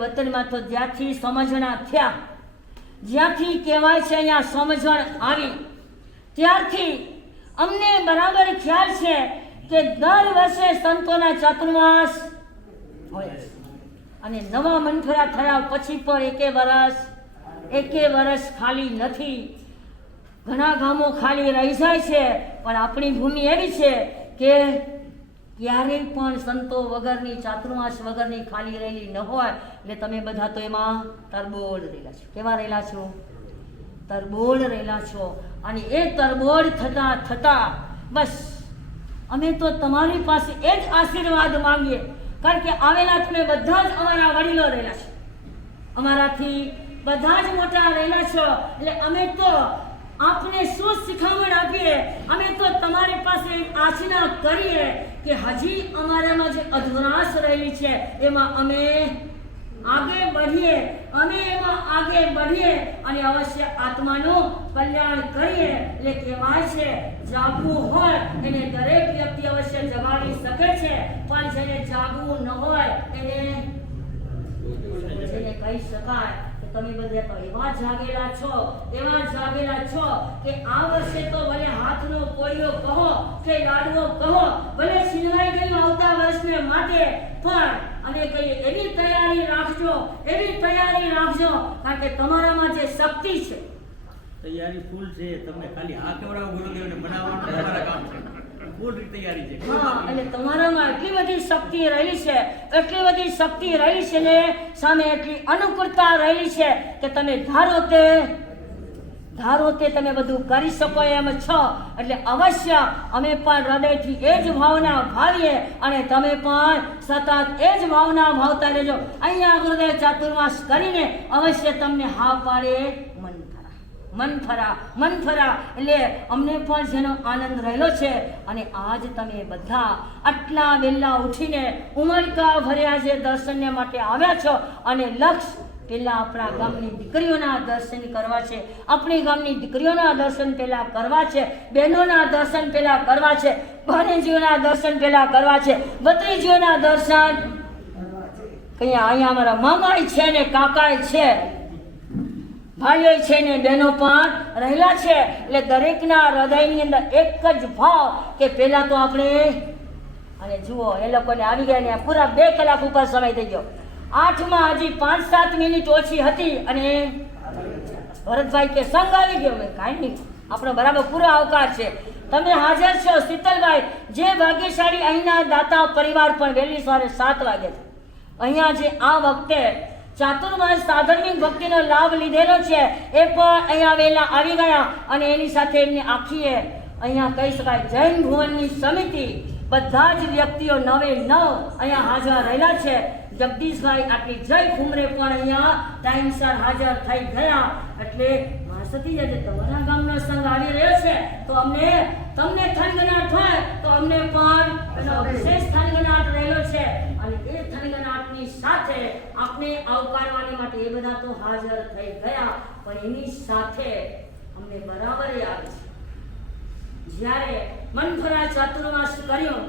વતનમાં તો જ્યાંથી સમજણા થયા, જ્યાંથી કહેવાય છે અહીંયા સમજણ આવી, ત્યારથી અમને બરાબર ખ્યાલ છે કે દર વર્ષે સંતોના ચાતુર્માસ હોય અને નવા મનફરા થયા પછી પણ એકે વર્ષ ખાલી નથી. ઘણા ગામો ખાલી રહી જાય છે, પણ આપણી ભૂમિ એવી છે કે ક્યારેય પણ સંતો વગરની, ચાતુર્માસ વગરની ખાલી રહેલી ન હોય. એટલે તમે બધા તો એમાં તરબોળ રહેલા છો. કેવા રહેલા છો? તરબોળ રહેલા છો. અને એ તરબોળ થતા થતા બસ અમે તો તમારી પાસે એ જ આશીર્વાદ માંગીએ, કારણ કે આવેલા તમે બધા જ અમારા વડીલો રહેલા છો, અમારાથી બધા જ મોટા રહેલા છો. એટલે અમે તો આપને શું શિખામણ આપીએ? અમે તો તમારી પાસે આચના કરીએ કે હજી અમારામાં જે અધુરાશ રહેલી છે એમાં અમે આગે બધીએ, અને અવશ્ય આત્માનું કલ્યાણ કરીએ. એટલે કહેવાય છે જાગવું હોય એને દરેક વ્યક્તિ અવશ્ય જગાડી શકે છે, પણ જેને જાગવું ન હોય એને કહી શકાય તમે બધે તો એવા જાગેલા છો કે આ વર્ષે તો ભલે હાથનો કોળિયો કહો કે લાડવો કહો, ભલે છીનવાઈ ગયું આવતા વર્ષને માટે, પણ અમે કહીએ એવી તૈયારી રાખજો, કારણ કે તમારામાં જે શક્તિ છે, તૈયારી ફૂલ છે. તમને ખાલી હા કેવડાવો ગુરુદેવને બનાવવાનું તમારા કામ છે, ફૂલ તૈયારી છે. હા, એટલે તમારામાં એટલી બધી શક્તિ રહેલી છે ને સામે એટલી અનુકૂળતા રહેલી છે કે તમે ધારો તે તમે બધું કરી શકો એમ છો. એટલે અવશ્ય અમે પણ હૃદયથી એ જ ભાવના ભાવીએ અને તમે પણ સતત એ જ ભાવના ભાવતા રહેજો. અહીંયા ગુરુદેવ ચાતુર્માસ કરીને અવશ્ય તમને હા પાડે મનફરા એટલે અમને પણ જેનો આનંદ રહેલો છે. અને આજ તમે બધા આટલા વહેલા ઉઠીને ઉમળકા ભર્યા જે દર્શનને માટે આવ્યા છો, અને લક્ષ્ય પહેલા આપણા ગામની દીકરીઓના દર્શન કરવા છે, આપણી ગામની દીકરીઓના દર્શન પહેલા કરવા છે, બહેનોના દર્શન પહેલા કરવા છે, ભાણેજીઓના દર્શન પહેલા કરવા છે, ભત્રીજીઓના દર્શન અહીંયા અમારા મામાય છે ને કાકાય છે, ભાઈઓ છે ને બહેનો પણ રહેલા છે. એટલે દરેકના હૃદયની અંદર એક જ ભાવ કે પહેલા તો આપણે, અને જુઓ એ લોકોને આવી ગયા ને પૂરા 2 કલાક ઉપર સમય થઈ ગયો, 8માં હજી 5-7 મિનિટ ઓછી હતી અને ભરતભાઈ કે સંઘ આવી ગયો. મેં કાંઈ નહીં, આપણો બરાબર પૂરો આવકાર છે. તમે હાજર છો શીતલભાઈ, જે ભાગ્યશાળી અહીંના દાતા પરિવાર પણ વહેલી સવારે 7 વાગે છે. અહીંયા જે આ વખતે ચાતુર્માસ સાધર્મિક ભક્તિનો લાભ લીધેલો છે એ પણ અહીંયા વહેલા આવી ગયા અને એની સાથે એમની આખીએ અહીંયા કહી શકાય જૈન ભુવનની સમિતિ બધા જ વ્યક્તિઓ 9 અહીંયા હાજર રહેલા છે. જગદીશભાઈ આટલી જય ઘુમરે પણ અહીંયા ટાઈમસર હાજર થઈ ગયા. એટલે સતી આજે તમારા ગામનો સંઘ આવી રહ્યો છે તો તમને થનગનાટ થાય તો અમને પણ એનો વિશેષ થનગનાટ રહેલો છે. અને એ થનગનાટની સાથે આપણે આવકારવાની માટે એ બધા તો હાજર થઈ ગયા, પણ એની સાથે અમને બરાબર યાદ છે જ્યારે મનફરા ચાતુર્માસ કર્યો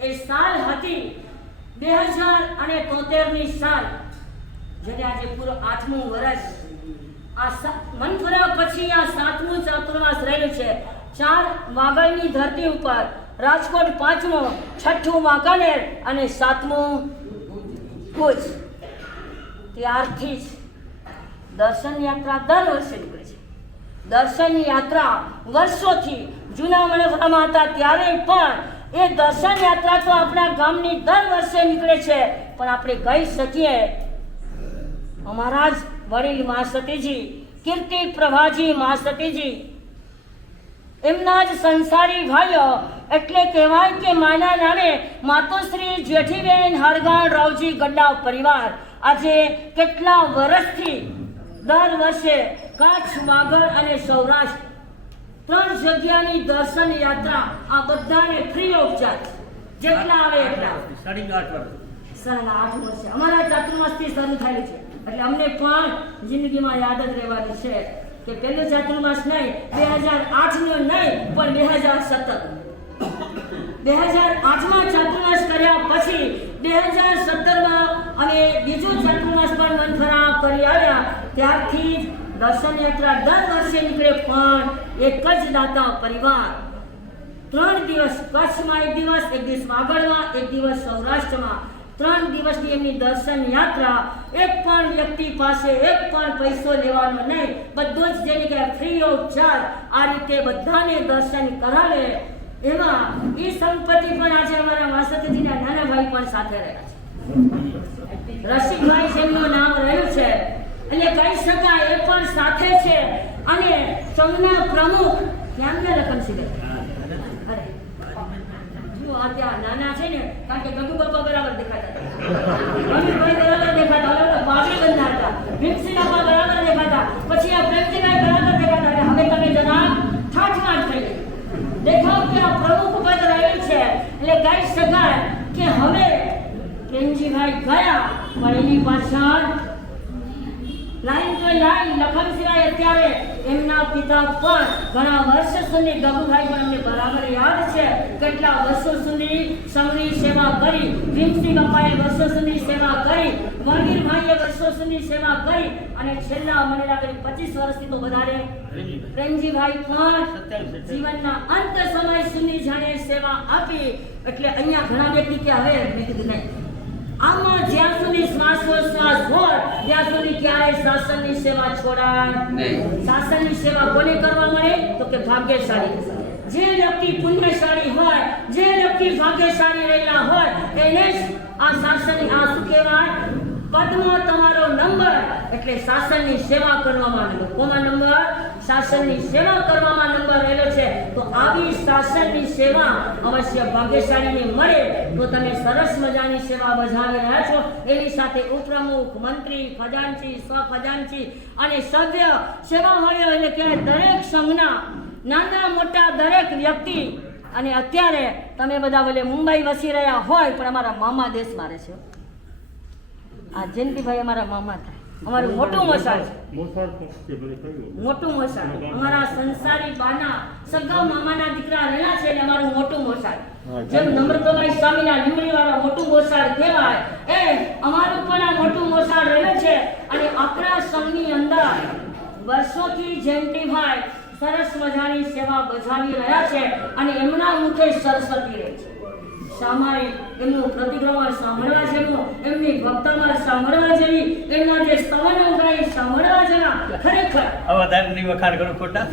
એ સાલ હતી 2073ની સાલ, જેને આજે પૂરો 8મું વર્ષ. આ મનફરા પછી આ 7મું ચાતુર્માસ રહેલું છે. 4 વાગડની ધરતી ઉપર, રાજકોટ 5મો, 6ઠું વાંકાનેર અને 7મું ભુજ. ત્યારથી જ દર્શન યાત્રા દર વર્ષે નીકળે છે. દર્શન યાત્રા વર્ષોથી જૂના મણફરામાં હતા ત્યારે પણ એ દર્શન યાત્રા તો આપણા ગામની દર વર્ષે નીકળે છે. પણ આપણે કહી શકીએ અમારા જ વડીલ મા સતીજી, કીર્તિ પ્રભાજી મા સતીજી, એમના જ સંસારી ભાઈઓ, એટલે કહેવાય કે માના નામે માતોશ્રી જેઠીબેન હરગાણ રાવજી ગड्डा પરિવાર આજે કેટલા વર્ષથી દર વર્ષે કચ્છ, વાગડ અને સૌરાષ્ટ્ર 3 જગ્યાની દર્શન યાત્રા આ બધાને ફ્રી ઓફ ચાર્જ જેટલા આવે એટલા 8.5 વર્ષ 8 વર્ષે અમારા ચાતુર્માસથી શરૂ થયેલું છે. એટલે અમને પણ જિંદગીમાં યાદ જ રહેવાનું છે કે પહેલું ચાતુર્માસ નહીં 2008નો નહીં પણ 2008માં ચાતુર્માસ કર્યા પછી 2017માં અમે બીજું ચાતુર્માસ પણ મનફરા કરી આવ્યા. ત્યારથી જ દર્શન યાત્રા દર વર્ષે નીકળે, પણ એક જ દાતા પરિવાર 3 દિવસ કચ્છમાં, 1 દિવસ, 1 દિવસ વાગડમાં, 1 દિવસ સૌરાષ્ટ્રમાં, 3 દિવસની એમની દર્શન યાત્રા. એક પણ વ્યક્તિ પાસે એક પણ પૈસો લેવાનો નહીં, બધું જ જેને કે ફ્રી ઓફ ચાર્જ આ રીતે બધાને દર્શન કરાવે. એમાં એ સંપત્તિ પણ આજે અમારા વાસતીજીના નાના ભાઈ પણ સાથે રહ્યા છે. રસિકભાઈ જેમનું નામ રહ્યું છે એટલે કહી શકાય એ પણ સાથે છે. અને સંઘના પ્રમુખ કેમને રકમસિંહ નાના છે ને, કારણ કે ગગુ બાપા બરાબર દેખાતા હતા, ગગુભાઈ બરાબર દેખાતા, બાબી બંધા હતા, ભીમસિંહ બાપા બરાબર દેખાતા, પછી આ પ્રેમજીભાઈ બરાબર દેખાતા. હવે તમે જરા ઠાઠમાઠ થઈ દેખાવ કે આ પ્રમુખ પદ રહ્યું છે. એટલે કહી શકાય કે હવે પ્રેમજીભાઈ ગયા પણ એની પાછળ લાઈન તો લાઈન લખનસિંહભાઈ અત્યારે એમના પિતા પણ ઘણા વર્ષ સુધી, ગગુભાઈ પણ અમને બરાબર યાદ છે કેટલા વર્ષો સુધી સંઘની સેવા કરી, ભીમસિંહ બાપાએ વર્ષો સુધી સેવા કરી, વણવીરભાઈએ વર્ષો સુધી સેવા કરી અને છેલ્લા મને લાગે 25 વર્ષથી તો વધારે પ્રેમજીભાઈ પણ જીવનના અંત સમય સુધી જાણે સેવા આપી. એટલે અહીંયા ઘણા વ્યક્તિ કે હવે મેં કીધું નહીં, આમાં જ્યાં સુધી શ્વાસોશ્વાસ હોય ત્યાં સુધી ક્યારેય શાસનની સેવા છોડાય નહીં. શાસનની સેવા કોને કરવા મળે તો કે ભાગ્યશાળી. જે વ્યક્તિ પુણ્યશાળી હોય, જે વ્યક્તિ ભાગ્યશાળી રહેલા હોય એને જ આ શાસનની આ શું કહેવાય પદમાં તમારો નંબર, એટલે શાસનની સેવા કરવામાં નંબર. કોમાં નંબર? શાસનની સેવા કરવામાં નંબર રહેલો છે. તો આવી શાસનની સેવા અવશ્ય ભાગ્યશાળીને મળે તો તમે સરસ મજાની સેવા બજાવી રહ્યા છો. એની સાથે ઉપપ્રમુખ, મંત્રી, ખજાનચી, સખજાનચી અને સભ્ય સેવાભાઈઓ, એટલે કે દરેક સંઘના નાના મોટા દરેક વ્યક્તિ. અને અત્યારે તમે બધા ભલે મુંબઈ વસી રહ્યા હોય પણ અમારા મામા દેશમાં રહે છે. આ જયંતિભાઈ અમારા મામા થાય, અમારું મોટું મોસાળ છે, મોટું મોસાળ. અમારા સંસારી બાના સગા મામાના દીકરા રહેલા છે એટલે અમારું મોટું મોસાળ. જેમ નમ્રતાભાઈ સ્વામીના લીમડીવાળા મોટું મોસાળ કહેવાય એમ અમારું પણ આ મોટું મોસાળ રહેલું છે. અને આપણા સંઘની અંદર વર્ષોથી જયંતિભાઈ સરસ મજાની સેવા બજાવી રહ્યા છે અને એમના મુખે સરસ્વતી રહે છે. સામાય એમનું પ્રતિક્રમણ સાંભળવા જેવું, એમની ભક્તમાં સાંભળવા જેવી, એમના જે સ્તવનો ગાય સાંભળવા જેવા. ખરેખર અવતારની વખાણ કરો ખોટા.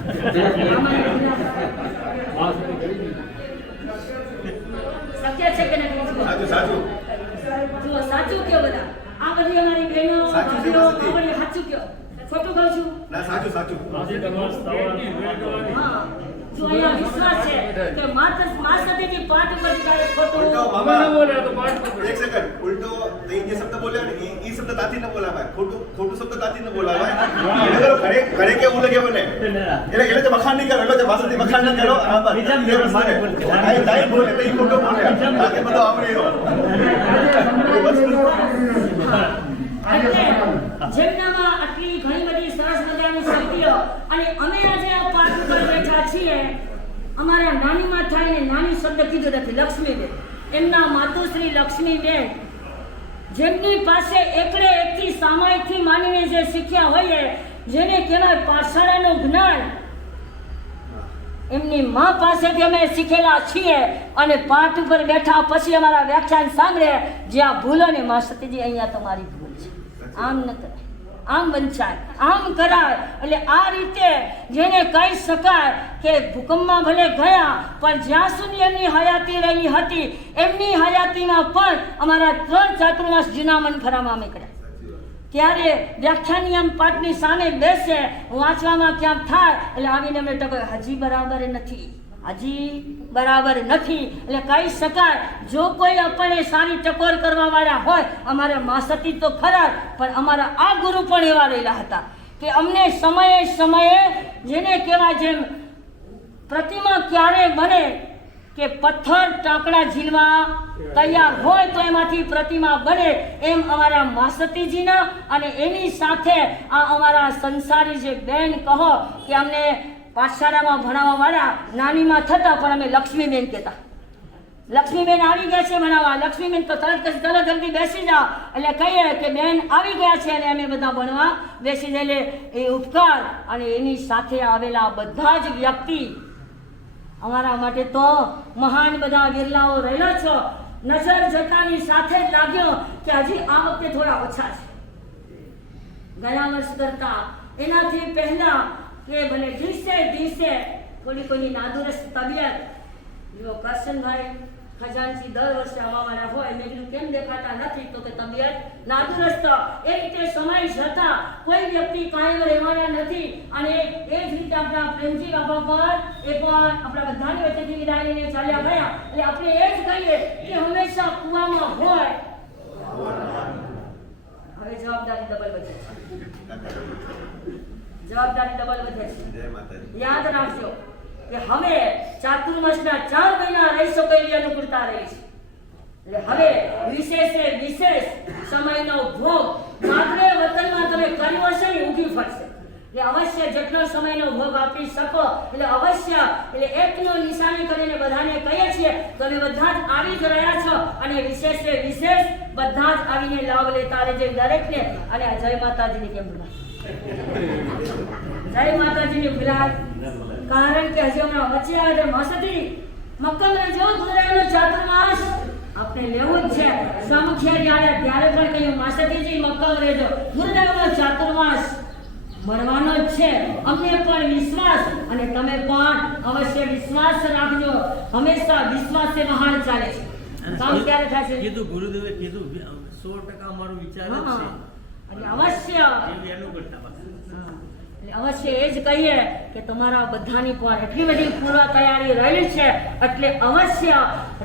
સત્ય છે કે નથી? સાચું જુઓ, સાચું કયો બધા. આ બધી અમારી બહેનો સાચું છે, ભાભીઓ, સાચું. આ બધી સાચું કયો, ખોટું કહું છું? ના સાચું હા, જો અહીંયા વિશ્વાસ છે કે માતા સતીજી પાઠ ઉપર કાંઈ ખોટું ઉલટો બાબા એક સેકન્ડ ઉલટો એ શબ્દ બોલ્યા ને એ શબ્દ તાથી ન બોલાવાય, ખોટું શબ્દ તાથી ન બોલાવાય. એને કરો ઘરે કેવું લગે બને એટલે તો વખાણ નહીં કરો, એટલે ભાષાથી વખાણ નહીં કરો. આ વાત બીજા દિવસ મારે બોલતે. તાઈ બોલે તો એ ખોટો બોલે બાકી બધો આવડે એવો. એટલે જેમનામાં આટલી ઘણી બધી સરસ મજાની શક્તિઓ, અને અમે આજે આ પાઠ ઉપર બેઠા છીએ. અમારા નાનીમાં થઈને નાની શબ્દ કીધું નથી, લક્ષ્મીબેન. એમના માતુશ્રી લક્ષ્મીબેન, જેમની પાસે એકડે એકથી સામાયિકથી માનીને જે શીખ્યા હોઈએ, જેને કહેવાય પાઠશાળાનું જ્ઞાન, એમની મા પાસેથી અમે શીખેલા છીએ. અને પાઠ ઉપર બેઠા પછી અમારા વ્યાખ્યાન સાંભળે, જ્યાં ભૂલો ને મા સતીજી અહીંયા તમારી ભૂલ છે, આમ ન કરાય, આમ વંચાય, આમ કરાય. એટલે આ રીતે જેને કહી શકાય કે ભૂકંપમાં ભલે ગયા, પણ જ્યાં સુધી એમની હયાતી રહી હતી, એમની હયાતીમાં પણ અમારા 3 ચાતુર્માસ જૂનામન ફરામાં અમે કર્યા. ત્યારે વ્યાખ્યાની આમ પાઠની સામે બેસે, વાંચવામાં ક્યાંક થાય એટલે આવીને અમને ટકો, હજી બરાબર નથી, હજી બરાબર નથી. એટલે કહી શકાય જો કોઈ આપણને સારી ટકોર કરવા વાળા હોય, અમારા મા સતી તો ખરા, પણ અમારા આ ગુરુ પણ એવા રહેલા હતા કે અમને સમયે સમયે જેને કહેવાય, જેમ પ્રતિમા ક્યારે બને કે પથ્થર ટાંકડા ઝીલવા તૈયાર હોય તો એમાંથી પ્રતિમા બને, એમ અમારા મા સતીજીના અને એની સાથે આ અમારા સંસારી જે બેન કહો કે અમને પાઠશાળામાં ભણાવવા વાળા નાનીમાં થતા, પણ અમે લક્ષ્મીબેન કહેતા. લક્ષ્મીબેન આવી ગયા છે ભણાવવા, લક્ષ્મીબેન તો તરત કહે ચલો જલ્દી બેસી જાઓ. એટલે કહીએ કે બેન આવી ગયા છે અને અમે બધા ભણવા બેસી જઈએ. એ ઉપકાર અને એની સાથે આવેલા બધા જ વ્યક્તિ અમારા માટે તો મહાન બધા વિરલાઓ રહેલા છો. નજર જતાની સાથે જ લાગ્યો કે હજી આ વખતે થોડા ઓછા છે ગયા વર્ષ કરતા. એનાથી પહેલા કે ભલે દિવસે થોડી કોઈની નાદુરસ્ત તબિયત, જો કરશનભાઈ ખજાનચી દર વર્ષે આવવાવાળા હોય, મેં કીધું કેમ દેખાતા નથી, તો કે તબિયત નાદુરસ્ત. એ રીતે સમય જતા કોઈ વ્યક્તિ કાયમ રહેવાના નથી. અને એ જ રીતે આપણા પ્રેમજી બાબા પર એ પણ આપણા બધાની વચ્ચેથી વિદાય લઈને ચાલ્યા ગયા. એટલે આપણે એ જ કહીએ કે હંમેશા કુવામાં હોય. હવે જવાબદારી ડબલ વધે છે, જવાબદારી ડબલ વધે છે. જય માતાજી. યાદ રાખજો કે હવે ચાતુર્માસના 4 મહિના રહીશો એવી અનુકૂળતા રહી છે. એટલે હવે વિશેષે વિશેષ સમયનો ભોગ માત્ર વતનમાં તમે કર્યો હશે ને ઊભી ફરશે. એટલે અવશ્ય જેટલો સમયનો ભોગ આપી શકો એટલે અવશ્ય, એટલે એકનો નિશાની કરીને બધાને કહીએ છીએ તમે બધા જ આવી જ રહ્યા છો. અને વિશેષે વિશેષ બધા જ આવીને લાભ લેતા રહેજો દરેકને. અને આ જય માતાજીની કેમ ભૂલાય, જય માતાજીની ભૂલાય. કારણ કે હજી હમણાં વચ્ચે આવે માસતી મક્કમ રહેજો, ગુજરાતનો ચાતુર્માસ આપણે લેવું જ છે. સામુખિયારી આવ્યા ત્યારે પણ કહ્યું માસતીજી મક્કમ રહેજો, ગુરુદેવનો ચાતુર્માસ મળવાનો જ છે. અમને પણ વિશ્વાસ, અને તમે પણ અવશ્ય વિશ્વાસ રાખજો. હંમેશા વિશ્વાસ એ મહાન ચાલે છે. કામ ક્યારે થશે કીધું ગુરુદેવે કીધું 100% અમારો વિચાર જ છે. અને અવશ્ય એવી અનુકૂળતા બસ. એટલે અવશ્ય એ જ કહીએ કે તમારા બધાની પણ એટલી બધી પૂર્વ તૈયારી રહેલી છે, એટલે અવશ્ય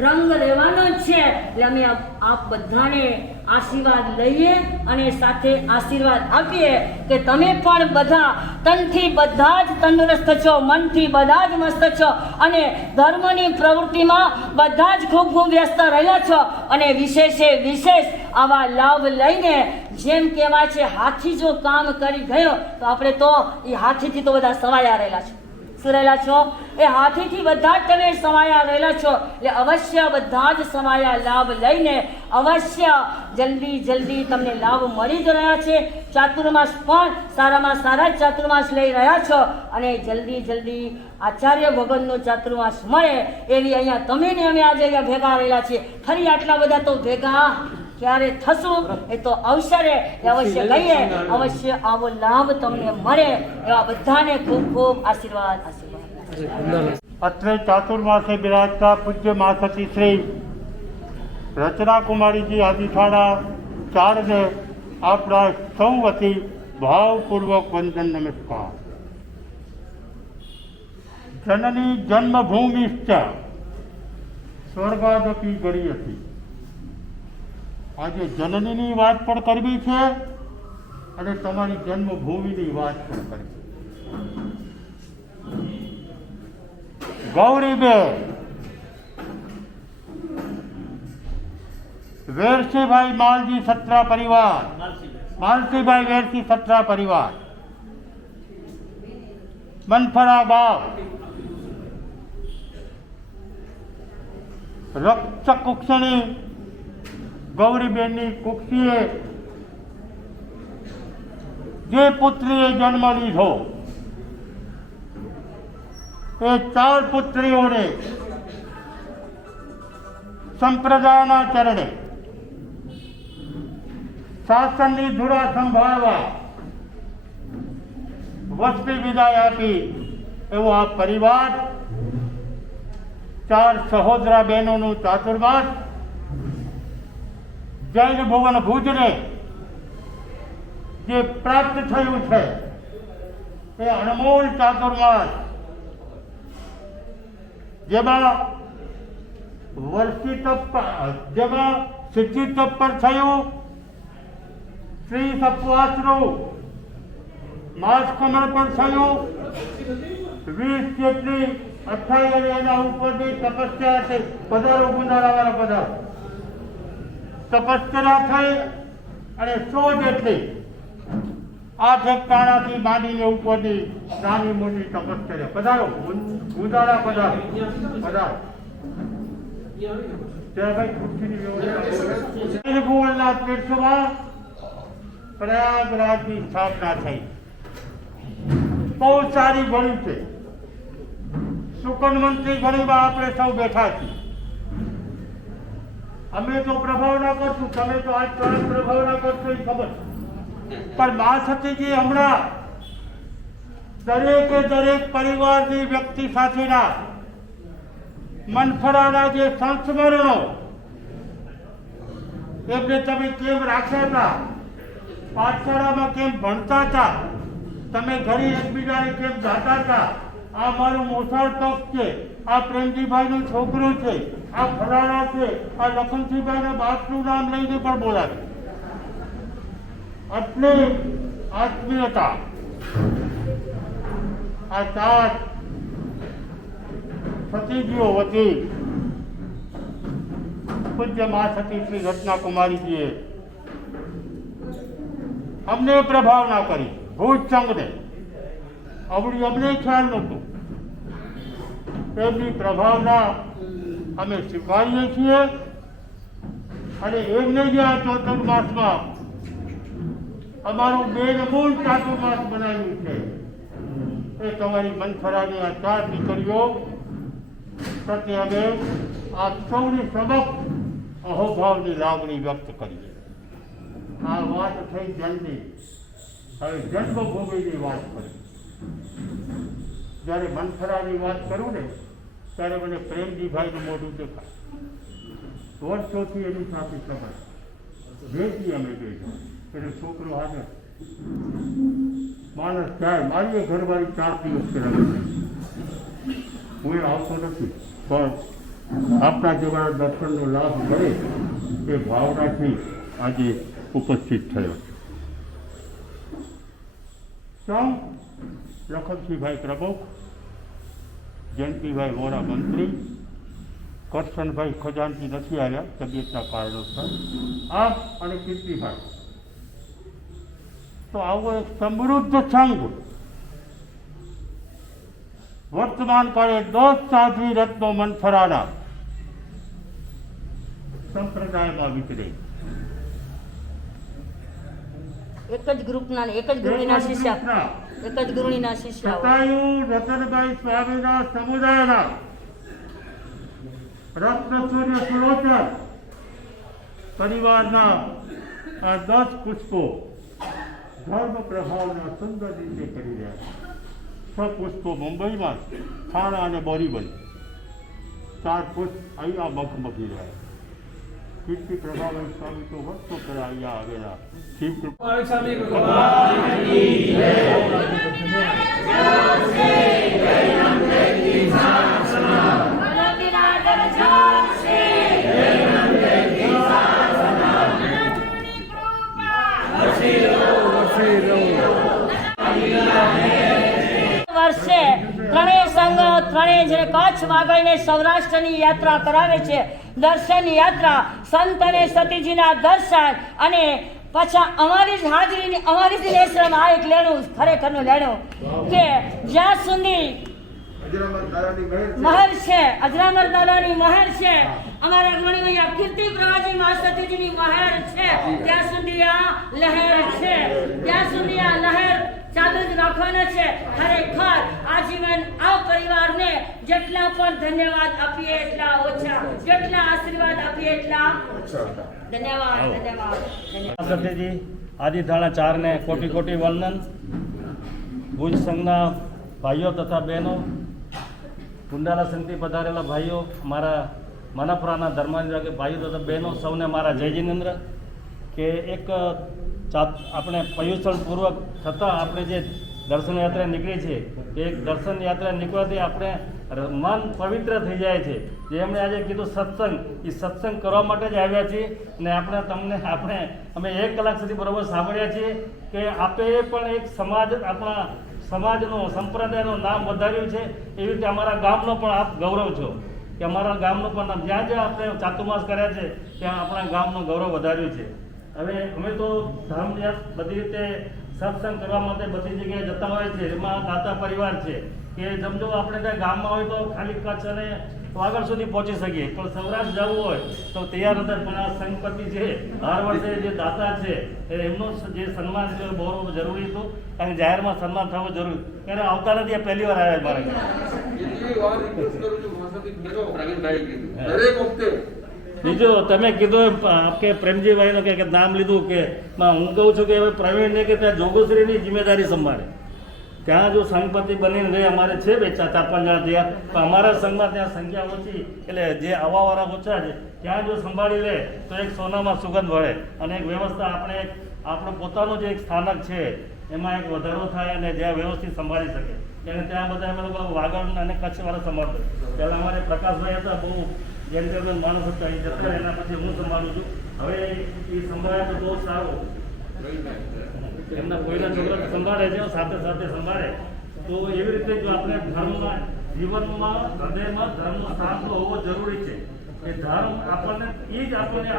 રંગ રહેવાનો જ છે. એટલે અમે આપ બધાને આશીર્વાદ લઈએ અને સાથે આશીર્વાદ આપીએ કે તમે પણ બધા તનથી બધા જ તંદુરસ્ત છો, મનથી બધા જ મસ્ત છો, અને ધર્મની પ્રવૃત્તિમાં બધા જ ખૂબ ખૂબ વ્યસ્ત રહેલા છો. અને વિશેષે વિશેષ આવા લાભ લઈને જેમ કહેવાય છે હાથી જો કામ કરી ગયો તો આપણે તો એ હાથીથી તો બધા સવાયા રહેલા છે. શું રહેલા છો? એ હાથીથી બધા જ તમે સમાયા રહેલા છો. એટલે અવશ્ય બધા જ સમાયા લાભ લઈને અવશ્ય જલ્દી તમને લાભ મળી જ રહ્યા છે. ચાતુર્માસ પણ સારામાં સારા ચાતુર્માસ લઈ રહ્યા છો અને જલ્દી આચાર્ય ભગવાનનો ચાતુર્માસ મળે એવી અહીંયા તમે ને અમે આજે અહીંયા ભેગા રહેલા છીએ. ફરી આટલા બધા તો ભેગા ક્યારે થશું એ તો અવસરે અવશ્ય કહીએ. અવશ્ય આવો લાભ તમને મળે એવા બધાને ખૂબ ખૂબ આશીર્વાદ. અત્રે ચાતુર્માસે બિરાજતા પૂજ્ય માસતી શ્રી રચના કુમારીજી આદિથાણા ચારને આપણા સૌ વતી ભાવપૂર્વક વંદન નમસ્કાર. જનની જન્મભૂમિશ્ચ સ્વર્ગાદપી ગરીયસી. આજે જનનીની વાત પણ કરવી છે અને તમારી જન્મભૂમિની વાત પણ કરવી. ગૌરીબેન વેરસીભાઈ માલજી સત્રા પરિવાર, માલતીભાઈ વેરસી સત્રા પરિવાર, મનફરા ગામ, રક્ત કુક્ષણી ગૌરીબેનની કુક્ષીએ જે પુત્રીએ જન્મ લીધો એ 4 પુત્રીઓને સંપ્રદાયના ચરણે શાસનની ધુરા સંભાળવા વસ્તી વિદાય આપી એવો આ પરિવાર 4 સહોદરા બહેનોનું ચાતુર્માસ જૈન ભુવન ભુજને જે પ્રાપ્ત થયું છે એ અનમોલ ચાતુર્માસ જેમાં વર્ષી તપ જેમાં સિદ્ધિ તપ પર થયું, શ્રી સપવાસનું માસ કમળ પર થયું, 20 જેટલી 28 એના ઉપરની તપસ્યા છે. પધારો ગુંદારાવાળા પધારો. તપસ્યા થઈ અને 100 જેટલી 8 ઠેકાણાથી માંડીને ઉપરની નાની મોટી તપસ્યા. પધારો ગુંદારા પધારો પધારો. ભાઈ ખુરશીની વ્યવસ્થા. ભુવનના તીર્થમાં પ્રયાગરાજની સ્થાપના થઈ. બહુ સારી ભણી છે. સુકન મંત્રી ઘણીમાં આપણે સૌ બેઠા છીએ. અમે તો પ્રભાવ ના કરશું, તમે તો આજ પ્રભાવ ના કરશો એ ખબર. પણ મા સતીજી હમણાં દરેક પરિવારની વ્યક્તિ સાથેના મનફરાના જે સંસ્મરણો એમને તમે કેમ રાખ્યા હતા, પાઠશાળામાં કેમ ભણતા હતા, તમે ઘરે એકબીજાને કેમ જાતા હતા. આ મારું મોસાળ તક છે, આ પ્રેમજીભાઈનો છોકરો છે, આ ફલાણા છે, આ લખનસિંહભાઈના બાપનું નામ લઈને પણ બોલાવે. આટલી આત્મીયતા આ 4 સતીજીઓ વતી પૂજ્ય મા સતી શ્રી રત્ના કુમારીજીએ અમને પ્રભાવના કરી. ભુજ સંઘને અમને ખ્યાલ નહોતું. એમની પ્રભાવના અમે સ્વીકારીએ છીએ અને એમને જે આ ચાતુર્માસમાં અમારું બેનમૂલ ચાતુર્માસ બનાવ્યું છે એ તમારી મનફરાની આ 4 દીકરીઓ પ્રત્યે અમે આ સૌની સમક્ષ અહોભાવની લાગણી વ્યક્ત કરીએ. આ વાત થઈ જલ્દી. હવે જન્મભૂમિની વાત કરી. જ્યારે મનફરાની વાત કરું ને ત્યારે મને પ્રેમજીભાઈનું મોઢું દેખાય. વર્ષોથી એની સાથે ખબર ભેટી અમે બેઠા. એટલે છોકરો હાજર માણસ જાય. મારી ઘરવાળી 4 દિવસ કરાવે છે. હું આવતો નથી, પણ આપણા જેવા દર્શનનો લાભ મળે એ ભાવનાથી આજે ઉપસ્થિત થયો. સૌ લખનસિંહભાઈ પ્રમુખ, જયંતિભાઈ વોરા મંત્રી, કરશનભાઈ ખજાનજી નથી આવ્યા તબિયતના કારણોસર, આપ અને કીર્તિભાઈ. તો આવો એક સમૃદ્ધ સંઘ વર્તમાન કાળે 10 સાધ્વી રત્નો મનફરાના સંપ્રદાયમાં વિચરે. એક જ ગ્રુપના એક જ ગુરુના શિષ્ય, એક જ ગુરુના શિષ્ય. શતાયુ રતનભાઈ સ્વામીના સમુદાયના રત્નસૂર્ય સુલોચન પરિવારના આ 10 પુષ્પો ધર્મ પ્રભાવના સુંદર રીતે કરી રહ્યા છે. 6 પુષ્પો મુંબઈમાં, થાણા અને બોરીવલી, 4 પુષ્પ અહીંયા મખમખી રહ્યા. કીર્તિ પ્રભાવન સ્વામી તો વર્ષો પહેલા અહીંયા આવેલા. શિવ કૃપા વર્ષે ત્રણેય સંઘો ત્રણેય જે કચ્છ વાગડને સૌરાષ્ટ્રની યાત્રા કરાવે છે, દર્શન યાત્રા, સંત અને સતીજીના દર્શન, અને પાછા અમારી જ હાજરીની અમારી જ નેશ્રમ આ એક લેણું ખરેખરનું લેણું કે જ્યાં સુધી મહેર છે, અજરામર દાદાની મહેર છે, અમારા ગણિમૈયા કીર્તિ પ્રવાજી મા સતીજીની મહેર છે, ત્યાં સુધી આ લહેર છે, ત્યાં સુધી આ લહેર ચાલુ જ રાખવાના છે. ખરેખર આજીવન આ પરિવારને જેટલા પણ ધન્યવાદ આપીએ એટલા ઓછા, જેટલા આશીર્વાદ આપીએ એટલા ધન્યવાદ. ધન્યવાદ. સતીજી આદિથાણા 4 ને કોટી કોટી વંદન. ભુજ સંઘના ભાઈઓ તથા બહેનો, કુંડાલા સંઘથી પધારેલા ભાઈઓ, મારા મનપુરાના ધર્માનુરાગી ભાઈઓ તથા બહેનો, સૌને મારા જય જિનેન્દ્ર. કે એક આપણે પર્યુષણપૂર્વક થતાં આપણે જે દર્શન યાત્રા નીકળી છે, એક દર્શન યાત્રા નીકળવાથી આપણે મન પવિત્ર થઈ જાય છે. જે એમણે આજે કીધું સત્સંગ, એ સત્સંગ કરવા માટે જ આવ્યા છીએ. અને અમે 1 કલાક સુધી બરોબર સાંભળ્યા છીએ કે આપે પણ એક આપણા સમાજનું, સંપ્રદાયનું નામ વધાર્યું છે. એવી રીતે અમારા ગામનો પણ આપ ગૌરવ છો, કે અમારા ગામનું પણ નામ જ્યાં જ્યાં આપણે ચાતુર્માસ કર્યા છે ત્યાં આપણા ગામનું ગૌરવ વધાર્યું છે. હવે અમે તો ધર્મ બધી રીતે સત્સંગ કરવા માટે બધી જગ્યાએ જતા હોય છે. એમાં દાતા પરિવાર છે કે સમજો આપણે ત્યાં ગામમાં હોય તો ખાલી કચ્છ અને વાગડ સુધી પહોંચી શકીએ, પણ સૌરાષ્ટ્ર જવું હોય તો તૈયાર હતા. પણ આ સંઘપતિ છે, હર વર્ષે જે દાતા છે એમનું જે સન્માન છે બહુ જરૂરી હતું, કારણ કે જાહેરમાં સન્માન થવું જરૂરી. ત્યારે આવતા નથી, આ પહેલી વાર આવ્યા મારા. બીજું તમે કીધું કે પ્રેમજીભાઈનું કે નામ લીધું કે હું કહું છું કે હવે પ્રવીણને કે ત્યાં જોગશ્રીની જિમ્મેદારી સંભાળે. ત્યાં જો સંઘપતિ બનીને રહે, અમારે છે 4-5 જણા ત્યાં, પણ અમારા સંઘમાં ત્યાં સંખ્યા ઓછી, એટલે જે આવવાવાળા ઓછા છે, ત્યાં જો સંભાળી લે તો એક સોનામાં સુગંધ વળે અને એક વ્યવસ્થા આપણું પોતાનું જે એક સ્થાનક છે એમાં એક વધારો થાય અને જ્યાં વ્યવસ્થિત સંભાળી શકે. અને ત્યાં બધા અમે લોકો વાગડ અને કચ્છવાળા સંભાળતો. પહેલાં અમારે પ્રકાશભાઈ હતા, બહુ જેન્ટલમેન માણસ હતા, એ જતા એના પછી હું સંભાળું છું. હવે એ સંભાળે તો બહુ સારું. એમના કોઈના છોકરા સંભાળે છે, સાથે સાથે સંભાળે. તો એવી રીતે જો આપણે ધર્મમાં, જીવનમાં, હૃદયમાં ધર્મનો સ્થાન તો હોવો જરૂરી છે. એ ધર્મ આપણને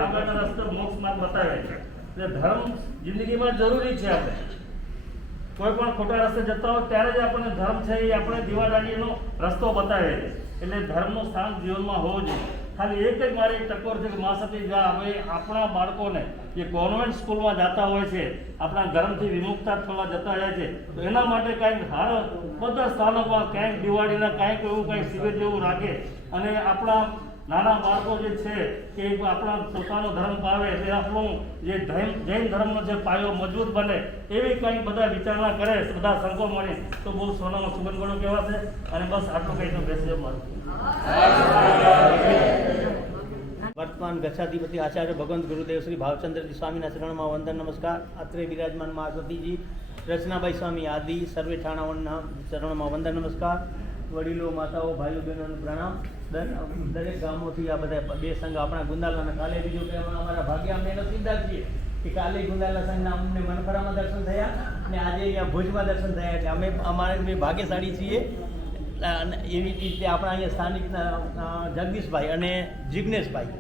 આગળના રસ્તે મોક્ષ માર્ગ બતાવે છે. એટલે ધર્મ જિંદગીમાં જરૂરી છે. આપણે કોઈ પણ ખોટા રસ્તે જતા હોય ત્યારે જ આપણને ધર્મ છે એ આપણે દીવાદારીનો રસ્તો બતાવે છે. એટલે ધર્મનું સ્થાન જીવનમાં હોવું જોઈએ. ખાલી એક જ મારી ટકોર છે કે મા સતી હવે આપણા બાળકોને જે કોન્વેન્ટ સ્કૂલમાં જતા હોય છે, આપણા ધર્મથી વિમુખતા થવા જતા રહે છે, તો એના માટે કાંઈક બધા સ્થાનોમાં ક્યાંક દિવાળીના કાંઈક એવું કાંઈક શિબિર જેવું રાખે અને આપણા નાના બાળકો જે છે કે આપણા પોતાનો ધર્મ પાવે, એટલે આપણું જે જૈન ધર્મનો જે પાયો મજબૂત બને એવી કંઈક બધા વિચારણા કરે, બધા સંઘો મળે તો બહુ સોનામાં સુગંધ ગણો કહેવાશે. અને બસ આટલું કંઈ તો બેસજો મારું. વર્તમાન ગચ્છાધિપતિ આચાર્ય ભગવંત ગુરુદેવ શ્રી ભાવચંદ્રજી સ્વામીના ચરણમાં વંદન નમસ્કાર. અત્રે બિરાજમાન મા સતીજી, રચનાબાઈ સ્વામી આદિ સર્વે ઠાણાઓના ચરણોમાં વંદન નમસ્કાર. વડીલો, માતાઓ, ભાઈઓ, બહેનોને પ્રણામ. દરેક ગામોથી આ બધા 2 સંઘ આપણા ગુંદાલાના, કાલે બીજું કે અમારા ભાગ્યા અમે નસીબદાર છીએ કે કાલે ગુંદાલા સંઘના અમને મનફરામાં દર્શન થયા અને આજે અહીંયા ભુજમાં દર્શન થયા. એટલે અમારે ભાગ્યશાળી છીએ. એવી રીતે આપણા અહીંયા સ્થાનિક જગદીશભાઈ અને જિજ્ઞેશભાઈ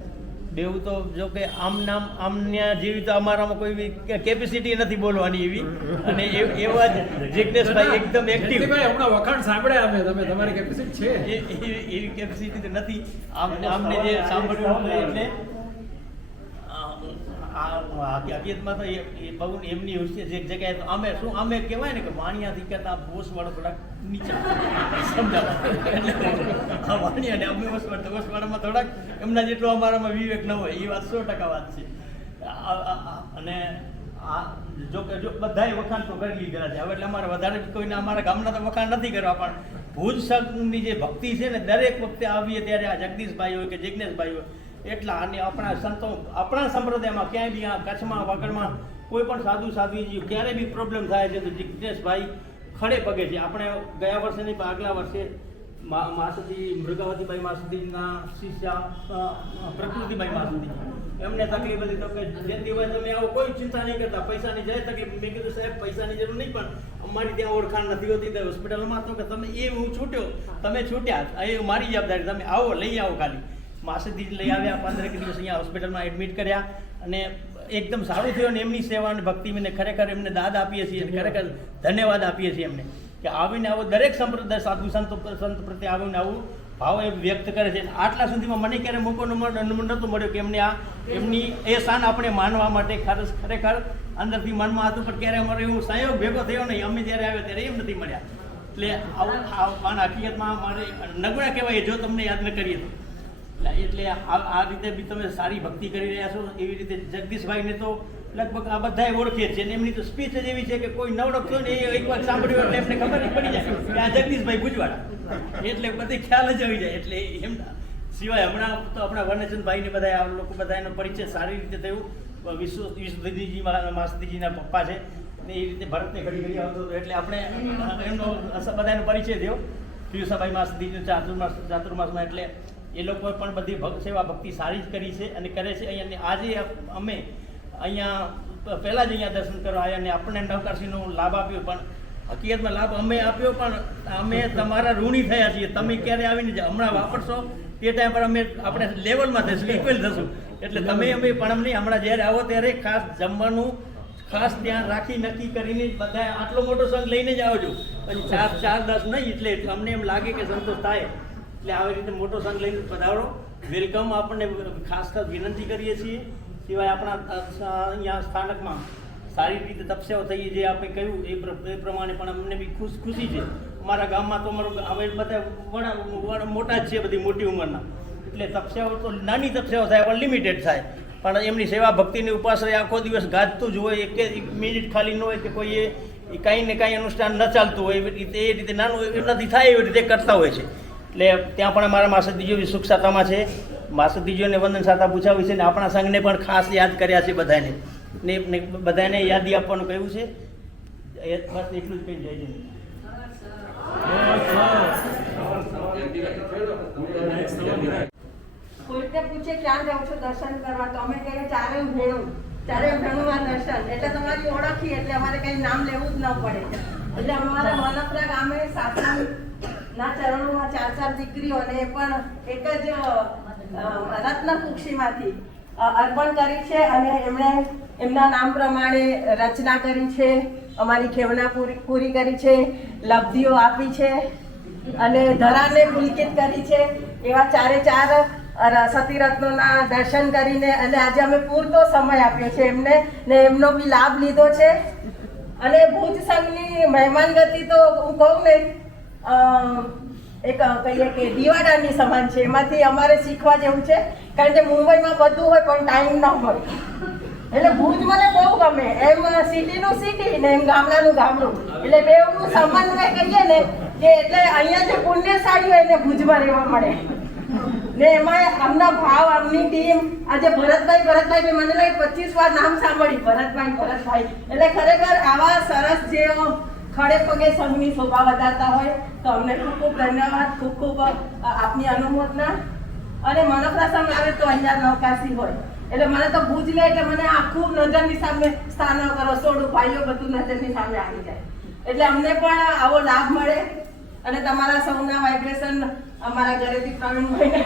બેવું તો જો કે આમના જેવી તો અમારામાં કોઈ કેપેસિટી નથી બોલવાની એવી, અને એવા જ જિજ્ઞેશભાઈ એકદમ એક્ટિવ. હમણાં વખાણ સાંભળ્યા અમે, તમે તમારી કેપેસિટી છે એવી કેપેસિટી તો નથી આમને જે સાંભળ્યું એટલે હકીકતમાં તો એ બહુ એમની એક જગ્યાએ તો અમે કહેવાય ને કે વાણિયાથી કરતા બોસવાળો થોડાક નીચા સમજાવવા વાણિયા ને અમે બોસવાળામાં થોડાક એમના જેટલો અમારામાં વિવેક ન હોય, એ વાત 100% વાત છે. અને જો બધાએ વખાણ તો કરી લીધેલા છે હવે, એટલે અમારે વધારે કોઈને અમારા ગામના તો વખાણ નથી કરવા, પણ ભુજ સંઘની જે ભક્તિ છે ને, દરેક વખતે આવીએ ત્યારે આ જગદીશભાઈ હોય કે જિજ્ઞેશભાઈ હોય એટલા, અને આપણા સંતો આપણા સંપ્રદાયમાં ક્યાંય બી આ કચ્છમાં વગરમાં કોઈ પણ સાધુજી ક્યારે બી પ્રોબ્લેમ થાય છે તો જિજ્ઞેશભાઈ ખડે પગે છે. આપણે ગયા વર્ષે નહીં પણ આગલા વર્ષે માસુદી મૃગાવતીબાઈ માસુદીના શિષ્ય પ્રકૃતિબાઈ માસુદી એમને તકલીફ હતી તો કે જયંતિભાઈ તમે આવો કોઈ ચિંતા નહીં કરતા, પૈસાની જાય તકલીફ. મેં કીધું સાહેબ પૈસાની જરૂર નહીં, પણ અમારી ત્યાં ઓળખાણ નથી હોતી તો હોસ્પિટલમાં તો કે તમે હું છૂટ્યો, તમે છૂટ્યા, એ મારી જવાબદારી, તમે આવો લઈ આવો. ખાલી માસુદી લઈ આવ્યા, 15 દિવસ અહીંયા હોસ્પિટલમાં એડમિટ કર્યા, અને એકદમ સારું થયું. અને એમની સેવા અને ભક્તિ મને ખરેખર એમને દાદ આપીએ છીએ, ખરેખર ધન્યવાદ આપીએ છીએ એમને, કે આવીને આવો દરેક સંપ્રદાય સાધુ સંત પ્રત્યે આવીને આવું ભાવ એ વ્યક્ત કરે છે. આટલા સુધીમાં મને ક્યારે મોકો નહોતો મળ્યો કે એમની એ શાન આપણે માનવા માટે ખરેખર અંદરથી મનમાં હતું, પણ ક્યારે અમારો એવું સહયોગ ભેગો થયો નહીં. અમે જ્યારે આવ્યા ત્યારે એમ નથી મળ્યા. એટલે આવું હકીકતમાં મારે નગુણા કહેવાય જો તમને યાદ ન કરીએ તો. એટલે આ રીતે બી તમે સારી ભક્તિ કરી રહ્યા છો. એવી રીતે જગદીશભાઈને તો લગભગ આ બધાએ ઓળખીએ છીએ, એમની તો સ્પીચ જ એવી છે કે કોઈ નવડકતો ને એ એકવાર સાંભળ્યું એટલે એમને ખબર પડી જાય કે આ જગદીશભાઈ ભુજવાડા, એટલે બધી ખ્યાલ જ આવી જાય. એટલે એમના સિવાય હમણાં તો આપણા વર્ણચંદભાઈ ને બધા આ લોકો બધાનો પરિચય સારી રીતે થયું. વિશ્વદીજી માસદીજીના પપ્પા છે ને એ રીતે ભરતને ઘડી ઘડી આવતો હતો, એટલે આપણે એમનો બધાનો પરિચય થયો. પિયુષાભાઈ માસદીજી ચાતુર્માસમાં, એટલે એ લોકોએ પણ બધી સેવા ભક્તિ સારી જ કરી છે અને કરે છે. અહીંયા આજે અમે અહીંયા પહેલાં જ અહીંયા દર્શન કરવા આવ્યા અને આપણને નવકાશીનો લાભ આપ્યો, પણ હકીકતમાં લાભ અમે આપ્યો, પણ અમે તમારા ઋણી થયા છીએ. તમે ક્યારે આવીને હમણાં વાપરશો તે ટાઈમ પર આપણે લેવલમાં થઈશું, ઇક્વલ થશું. એટલે તમે અમે પણ અમને હમણાં જ્યારે આવો ત્યારે ખાસ જમવાનું ખાસ ત્યાં રાખી નક્કી કરીને બધા આટલો મોટો સંઘ લઈને જ આવજો. પછી 4-10 નહીં, એટલે અમને એમ લાગે કે સંતોષ થાય. એટલે આવી રીતે મોટો સંઘ લઈને પધારો, વેલકમ આપણને ખાસ વિનંતી કરીએ છીએ. સિવાય આપણા અહીંયા સ્થાનકમાં સારી રીતે તપસ્યાઓ થઈ, જે આપણે કહ્યું એ પ્રમાણે પણ અમને બી ખુશી છે. અમારા ગામમાં તો અમારું હવે બધા મોટા જ છે, બધી મોટી ઉંમરના, એટલે તપસ્યાઓ તો નાની તપસ્યાઓ થાય પણ લિમિટેડ થાય, પણ એમની સેવા ભક્તિની ઉપાસના આખો દિવસ ગાજતું જ હોય. એક મિનિટ ખાલી ન હોય કે કોઈ એ કાંઈ ને કાંઈ અનુષ્ઠાન ન ચાલતું હોય, એ રીતે નાનું એનાથી થાય એવી રીતે કરતા હોય છે. એટલે ત્યાં પણ અમારા માસદીજીઓ સુખ સાતામાં છે. માસદીજીઓને વંદન સાતા પૂછાવી છે, ને આપણા સંઘને પણ ખાસ યાદ કર્યા છે બધાને, ને બધાને યાદી આપવાનું કહ્યું છે. બસ એટલું જ કહી જાય છે. કોઈને પૂછે ક્યાં જાઉં છો દર્શન કરવા, તો અમે કહીએ ચારે ભેણું દર્શન, એટલે તમારી ઓળખી, એટલે અમારે કઈ નામ લેવું જ ન પડે. એટલે અમારા મનપરા ગામે સાસુના ચરણોમાં 4 દીકરીઓ, અને એ પણ એક જ રત્ન કુક્ષીમાંથી અર્પણ કરી છે, અને એમણે એમના નામ પ્રમાણે રચના કરી છે, અમારી ખેવના પૂરી કરી છે, લબ્ધિઓ આપી છે, અને ધરાને પુલકિત કરી છે. એવા 4 સતી રત્નોના દર્શન કરીને અને આજે અમે પૂરતો સમય આપ્યો છે એમને, ને એમનો બી લાભ લીધો છે. અને ભુજ સંઘની મહેમાનગતિ તો હું કહું ને એક કહીએ કે દિવાડાની સમાન છે. એમાંથી અમારે શીખવા જેવું છે, કારણ કે મુંબઈમાં બધું હોય પણ ટાઈમ ન હોય. એટલે ભુજ મને બહુ ગમે, એમ સિટીનું સિટી ને એમ ગામડાનું ગામડું, એટલે બેવનું સમન્વય કહીએ ને કે એટલે અહીંયા જે પુણ્યશાળી હોય એને ભુજમાં રહેવા મળે. ને એમાં આમના ભાવ, આમની ટીમ, આજે ભરતભાઈ મને લાગે 25 વાર નામ સાંભળી, ભરતભાઈ. એટલે ખરેખર આવા સરસ જે ખડે પગે સંઘની શોભા વધારતા હોય તો અમને ખૂબ ખૂબ ધન્યવાદ, ખૂબ ખૂબ આપની અનુમોદના. અને મનપરા સંઘ આવે તો અહીંયા નવકાશી હોય, એટલે મને તો ભુજ લે એટલે મને આખું નજરની સામે સ્થાનક રસોડું ભાઈઓ બધું નજરની સામે આવી જાય. એટલે અમને પણ આવો લાભ મળે અને તમારા સૌના વાઇબ્રેશન અમારા ઘરેથી પ્રવીણભાઈને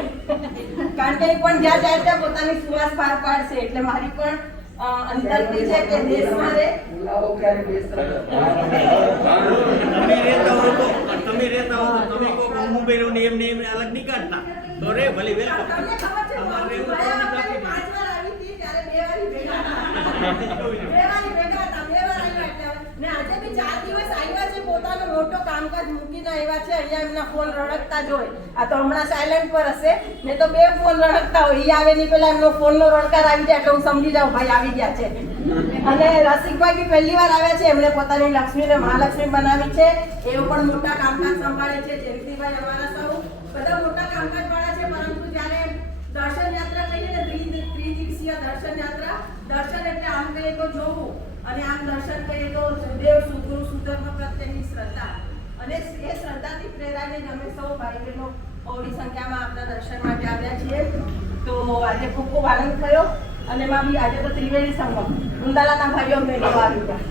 કારણ કે એ પણ જ્યાં જાય ત્યાં પોતાની સુવાસ બહાર પાડશે એટલે મારી પણ અંતરથી છે કે દેશમાં રહે તમે રહેતા હો તો તમે કોઈ મુંબઈ રહો ને એમને અલગ નહીં કાઢતા તો રે ભલે વેલકમ. તમને ખબર છે અમારે એવું ગયા નથી. વખતે 5 વાર આવી હતી ત્યારે 2 વારી ભેગા હતા. 2 વારી ભેગા હતા, 2 વાર આવ્યા એટલે ને આજે બી 4 દિવસ આવ્યા છે પોતાનો મોટો કામકાજ મૂકીને આવ્યા છે અહીંયા એમના ફોન રડકતા જોઈ આ તો હમણાં સાયલેન્ટ પર હશે ને તો 2 ફોન રડકતા હોય ઈ આવે ની પહેલા એમનો ફોનનો રડકાર આવી જાય એટલે હું સમજી જાઉં ભાઈ આવી ગયા છે. અને રસિકભાઈ બી પહેલી વાર આવ્યા છે એમણે પોતાની લક્ષ્મીને મહાલક્ષ્મી બનાવી છે એવું પણ મોટા કામકાજ સંભાળે છે. જયંતિભાઈ અમારા સૌ બધા મોટા કામકાજ વાળા છે પરંતુ જ્યારે દર્શન યાત્રા કહીએ ને ત્રિદિવસીય દર્શન યાત્રા દર્શન એટલે આમ કહીએ તો જોવું અને આમ દર્શન કહીએ તો સુદેવ સુગુરુ સુધર્મ પ્રત્યેની શ્રદ્ધા અને એ શ્રદ્ધાથી પ્રેરાઈને જ અમે સૌ ભાઈ બહેનો બહોળી સંખ્યામાં આપણા દર્શન માટે આવ્યા છીએ. તો આજે ખૂબ ખૂબ આનંદ થયો અને એમાં બી આજે તો ત્રિવેણી સંગમ ઉંદાલાના ભાઈઓ અમને લેવા આવી ગયા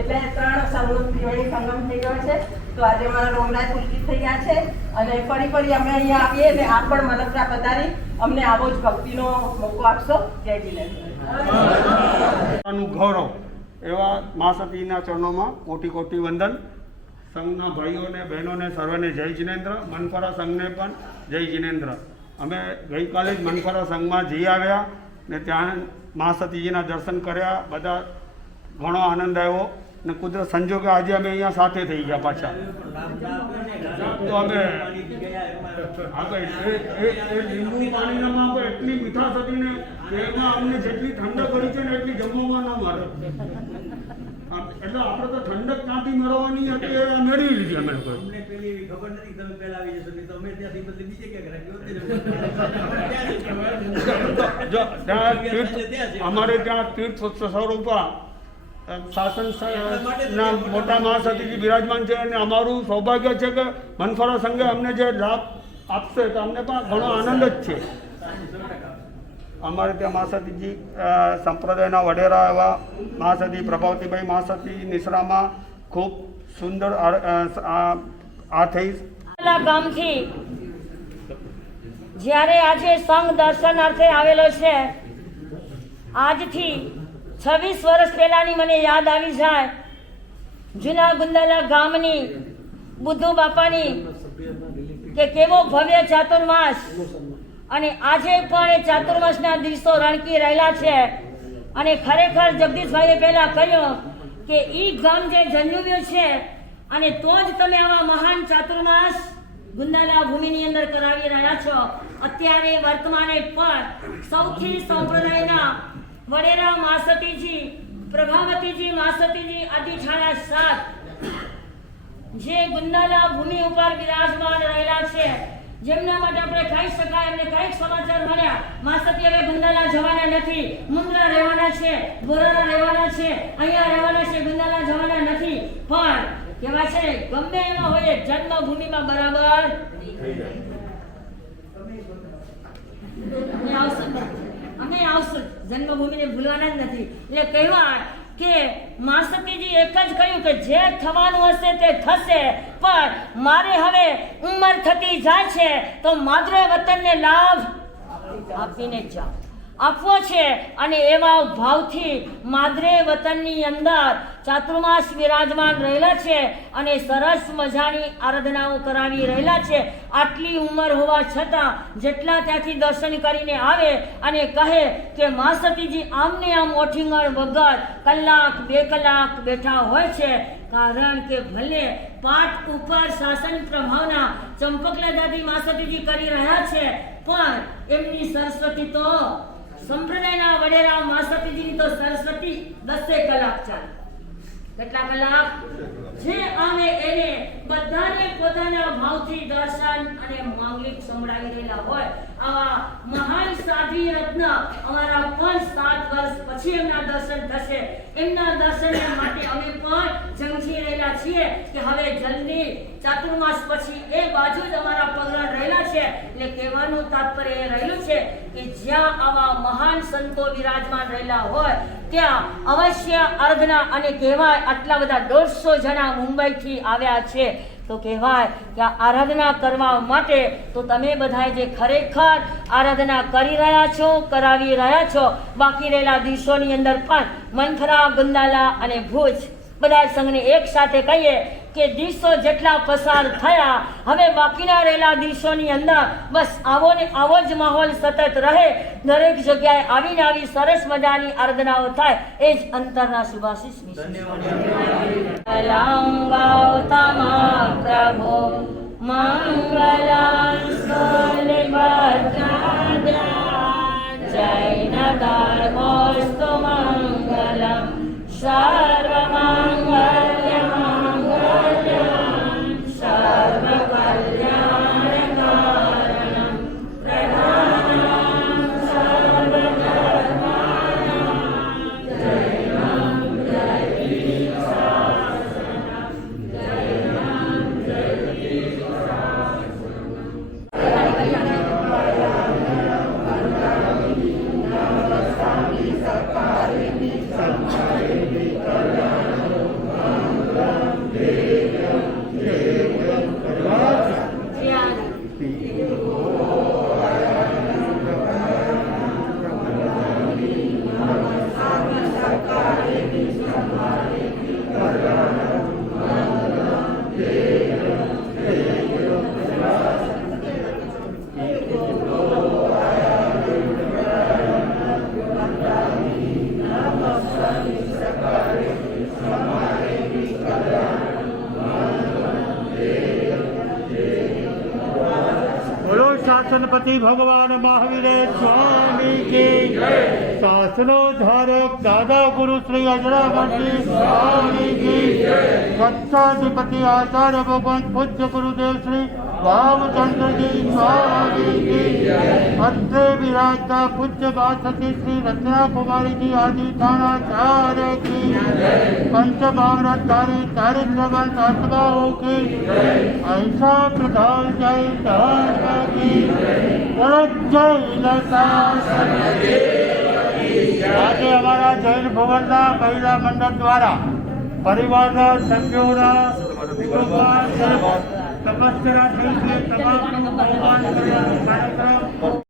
એટલે 3 સંગમ ત્રિવેણી સંગમ થઈ ગયો છે. તો આજે મારા રોમરાય પુલકિત થઈ ગયા છે અને ફરી અમે અહીંયા આવીએ ને આ પણ મનસરા પધારી અમને આવો જ ભક્તિનો મોકો આપશો. જય જિનેન્દ્ર. ગૌરવ એવા મા સતીના ચરણોમાં કોટી કોટી વંદન. સંઘના ભાઈઓને બહેનોને સર્વને જય જિનેન્દ્ર. મનફરા સંઘને પણ જય જિનેન્દ્ર. અમે ગઈકાલે જ મનફરા સંઘમાં જઈ આવ્યા ને ત્યાં મા સતીજીના દર્શન કર્યા. બધા ઘણો આનંદ આવ્યો ને કુદરત સંજોગે આજે અમે અહીંયા સાથે થઈ ગયા પાછા. તો અમે એ લીંબુ પાણીમાં પણ એટલી મીઠાશ હતી ને એમાં અમને જેટલી ઠંડક કરી છે ને એટલી જમવામાં ના મળે. એટલે આપણે તો ઠંડક ક્યાંથી મેળવવાની હતી એ મેળવી લીધી અમે લોકો. અમને પેલી એવી ખબર નથી તમે પહેલા આવી જશો નહીં તો અમે ત્યાંથી બદલી બીજે ક્યાંક રાખ્યો. અમારે ત્યાં તીર્થ સ્વરૂપ શાસનના મોટા મહા સતીજી બિરાજમાન છે અને અમારું સૌભાગ્ય છે કે મનફરા સંઘે અમને જે લાભ આપશે તો અમને પણ ઘણો આનંદ જ છે. અમારે ત્યાં મહા સતીજી સંપ્રદાયના વડેરા એવા મહા સતી પ્રભાવતીભાઈ મહા સતી નિસરામાં ખૂબ સુંદર આ થઈ ગામથી જ્યારે આજે સંઘ દર્શનાર્થે આવેલો છે આજથી 26 વર્ષ પહેલાની મને યાદ આવી જાય જૂના ગુંદાલા ગામની બુદ્ધુ બાપાની કે કેવો ભવ્ય ચાતુર્માસ અને આજે પણ એ ચાતુર્માસના દિવસો રણકી રહેલા છે. અને ખરેખર જગદીશભાઈએ પહેલા કહ્યું કે ઈ ગામ જે જન્મ્યું છે અને તો જ તમે આવા મહાન ચાતુર્માસ ગુંદાલા ભૂમિની અંદર કરાવી રહ્યા છો. અત્યારે વર્તમાને પણ સૌથી સંપ્રદાયના વડેરા માસતીજી પ્રભાવતીજી માસતીજી આદિઠાળા 7 જે ગુંદાલા ભૂમિ ઉપર બિરાજમાન રહેલા છે જેમના માટે આપણે કહી શકાય એમને કઈક સમાચાર મળ્યા માસતી હવે ગુંદાલા જવાના નથી, મુંદ્રા રહેવાના છે, બોરાના રહેવાના છે, અહીંયા રહેવાના છે, ગુંદાલા જવાના નથી. પણ કેવા છે ગમે એમાં હોય જન્મભૂમિમાં બરાબર અમે આવશું જન્મભૂમિને ભૂલવાના જ નથી. એટલે કહેવાય કે માસતીજી એક જ કહ્યું કે જે થવાનું હશે તે થશે પણ મારે હવે ઉંમર થતી જાય છે તો માદરે વતનને લાભ આપીને જાઓ આપવો છે. અને એવા ભાવથી માદરે વતનની અંદર ચાતુર્માસ વિરાજમાન રહેલા છે અને સરસ મજાની આરાધનાઓ કરાવી રહેલા છે. આટલી ઉંમર હોવા છતાં જેટલા ત્યાંથી દર્શન કરીને આવે અને કહે કે મા સતીજી આમને આમ ઓઠીંગણ વગર કલાક 2 કલાક બેઠા હોય છે. કારણ કે ભલે પાઠ ઉપર શાસન પ્રભાવના ચંપકલા દાદી મા સતીજી કરી રહ્યા છે પણ એમની સરસ્વતી તો સંપ્રદાયના વડેરા મા સતીજીની તો સરસ્વતી 10 કલાક ચાલે. કેટલા કલાક? જે આવે એને બધાને પોતાના ભાવથી દર્શન અને માંગલિક સંભળાવી રહેલા હોય આવા મહાન સાધ્વી રત્ન અમારા પણ 7 વર્ષ પછી એમના દર્શન થશે. એમના દર્શન માટે અમે પણ ઝંખી રહેલા છીએ કે હવે જલ્દી ચાતુર્માસ પછી એ બાજુ જ અમારા પગલા રહેલા છે. એટલે કહેવાનું તાત્પર્ય એ રહેલું છે કે જ્યાં આવા મહાન સંતો વિરાજમાન રહેલા હોય ત્યાં અવશ્ય અર્ધના અને કહેવાય આટલા બધા 150 જણા મુંબઈથી આવ્યા છે તો કહેવાય કે આ આરાધના કરવા માટે તો તમે બધાએ જે ખરેખર આરાધના કરી રહ્યા છો, કરાવી રહ્યા છો, બાકી રહેલા દિવસોની અંદર પણ મંથરા, ગંદાલા અને ભુજ બધા સંઘને એક સાથે કહીએ કે દિવસો જેટલા પસાર થયા, હવે બાકીના રહેલા દિવસોની અંદર બસ આવો ને આવો જ માહોલ સતત રહે, દરેક જગ્યાએ આવીને આવી સરસ મજાની આરાધનાઓ થાય, એ જ અંતરના શુભાશીષ પ્રભુ મંગલ મંગલમ સર્વમંગલ્યમાંગલ્યમ સર્વકલ્યાણકારણમ પ્રધાનમ સર્વધર્માણામ જયમં જયતિ શાસનમ જયમં જયતિ बोलो शासनपति भगवान महावीर स्वामी की शासनो धारक दादा गुरु श्री अजरामती स्वामी की सत्ताधिपति आचार्य भगवान पूज्य गुरुदेव श्री भावचंद्र जी स्वामी की अत्रे विराजता पूज्य बासती श्री रचना कुमारी जी आदि थानाचार्य की पंचभावनाधारी चारित्रवन आत्माओं की ऐसा प्रधान जय धर्म की जय આજે અમારા જૈન ભવનના મહિલા મંડળ દ્વારા પરિવારના સભ્યોના તપસ્યા થઈ છે. તમામનું બહુમાન કરવાનો કાર્યક્રમ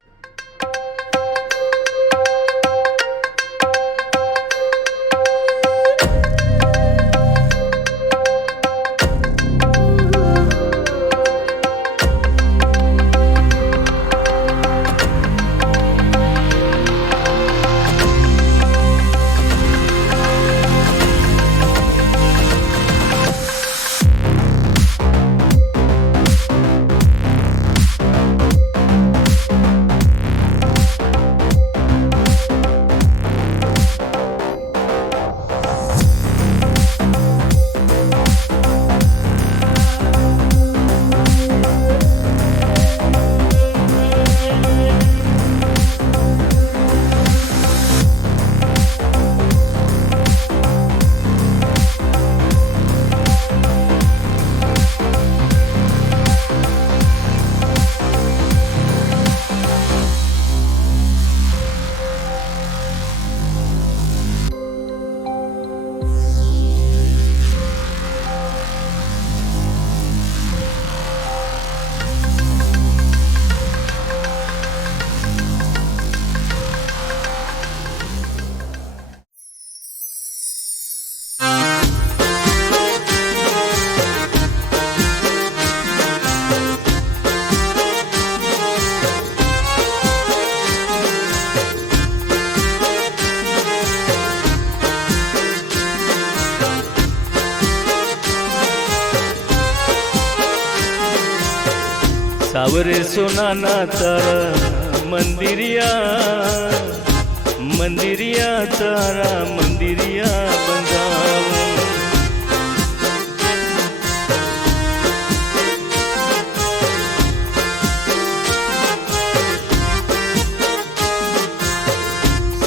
सावरे सोनाना तारा मंदिरिया तारा मंदिरिया बंधाऊं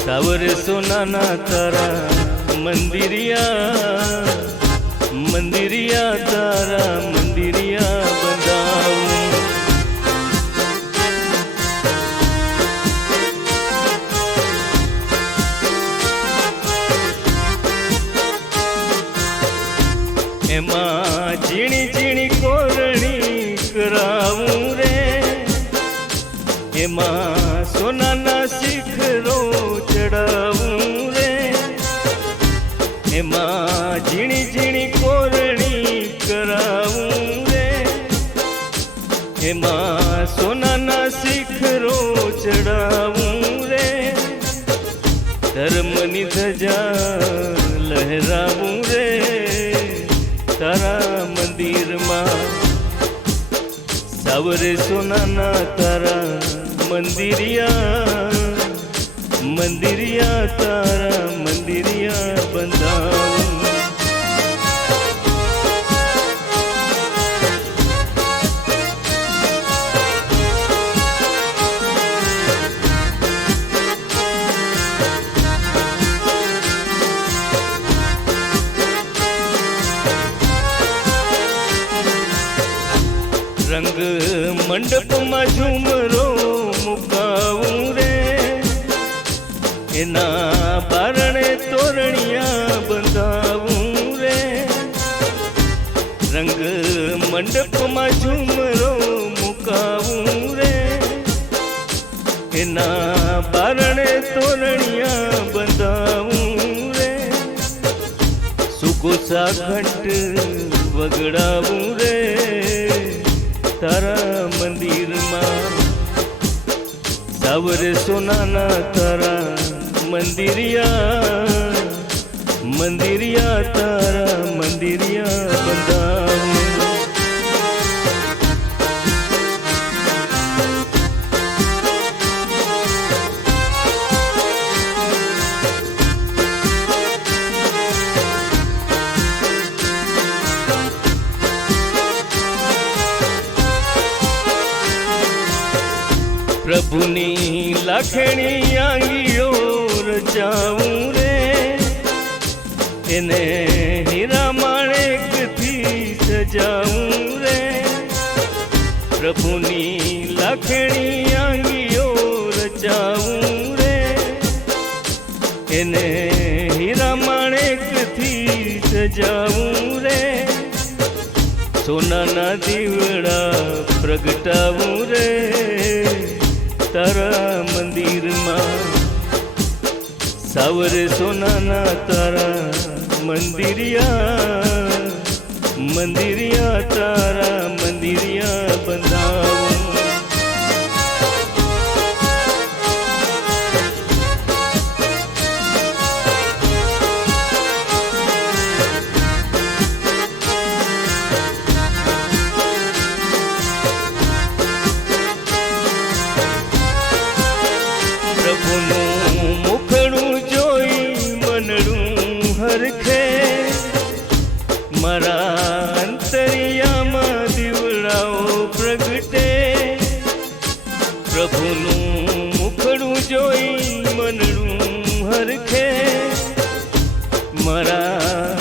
सावरे सोनाना तारा मंदिरिया तारा मंदिरिया बंधाऊं एमा झीणी झीणी को એમાં સોનાના શિખરો ચડાવું રે, એમાં ઝીણી ઝીણી કોરણી કરાવું રે, એમાં સોનાના શિખરો ચડાવું રે, ધર્મની ધજા લહેરાવું રે, તારા મંદિરમાં સાવરે સોનાના તારા મંદિરિયા, મંદિરિયા તારા મંદિરિયા બંધાવું. રંગ મંડપમાં ઝુમરો મુકાવું રે, એના બારણે તોરણિયા બંધાવું રે, રંગ મંડપમાં ઝુમરો મુકાવું રે, એના બારણે તોરણિયા બંધાવું રે, સુકોસા ઘંટ વગડાવું રે, તારા મંદિરમાં સાવરે સોનાના તારા મંદિરિયા, મંદિરિયા તારા મંદિરિયા બંધાવું. પ્રભુની લાખણી આંગીઓ રચાવું રે, એને હીરા માણેકથી સજાવું રે, પ્રભુની લાખણી આંગીઓ રચાવું રે, એને હીરા માણેકથી સજાવું રે, સોનાના દીવડા પ્રગટાવું રે, તારા મંદિરમાં સાવરે સોનાના તારા મંદિરિયા, મંદિરિયા તારા મંદિરિયા બંધાવું. મારા અંતરિયામાં દીવડાઓ પ્રગટે, પ્રભુનું મુખડું જોઈ મનડું હરખે, મારા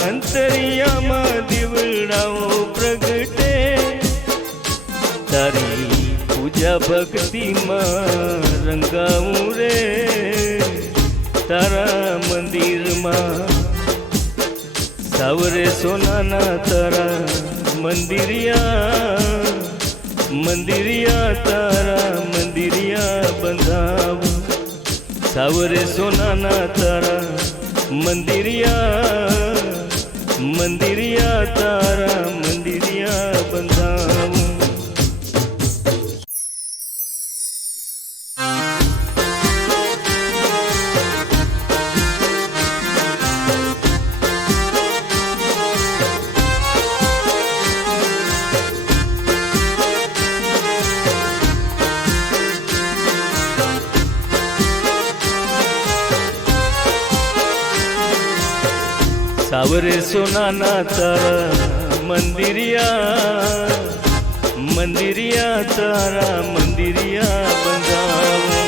અંતરિયામાં દીવડાઓ પ્રગટે, તારી પૂજા ભક્તિમાં રંગાવું રે, તારા મંદિરમાં સાવરે સોનાના તારા મંદિરિયા, મંદિરિયા તારા મંદિરિયા બંધાવું. સાવરે સોનાના તારા મંદિરિયા, મંદિરિયા તારા મંદિરિયા બંધાવું. સાવરે સોનાના તારા મંદિરિયા, મંદિરિયા તારા મંદિરિયા બંધાવું.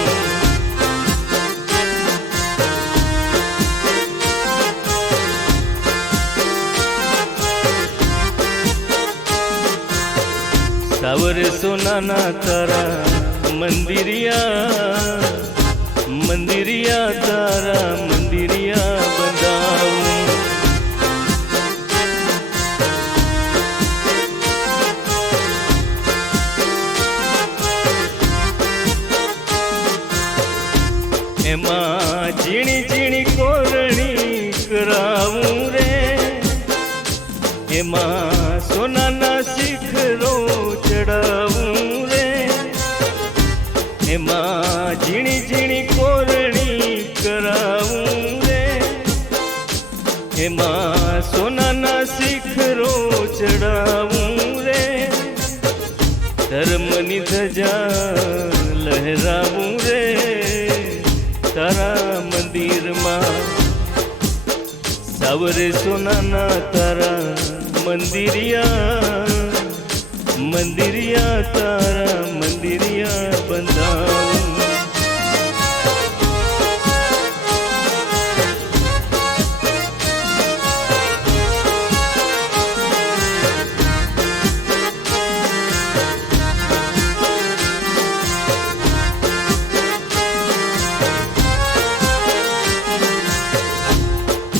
સાવરે સોનાના તારા મંદિરિયા, મંદિરિયા તારા મંદિરિયા બંધાવું. એમાં ઝીણી ઝીણી કોરણી કરાવું રે, એમાં સોનાના શિખરો ચડાવું રે, ધર્મની ધજા લહેરાવું રે તારા મંદિરમાં, સાવરે સોનાના તારા મંદિરિયા, મંદિરિયા તારા મંદિરિયા બંધાવું.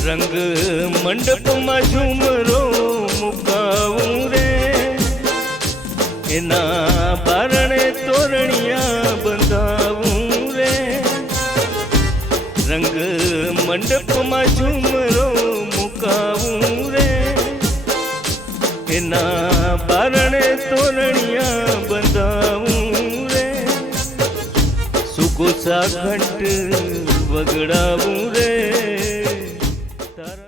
રંગ મંડપમાં ઝુમરો મુકાવું રે, એના બારણે તોરણિયા બંધાવું રે, રંગ મંડપમાં ઝુમરો મુકાવું રે, એના બારણે તોરણિયા બંધાવું રે, સુકોસા ઘંટ વગડાવું રે તારા.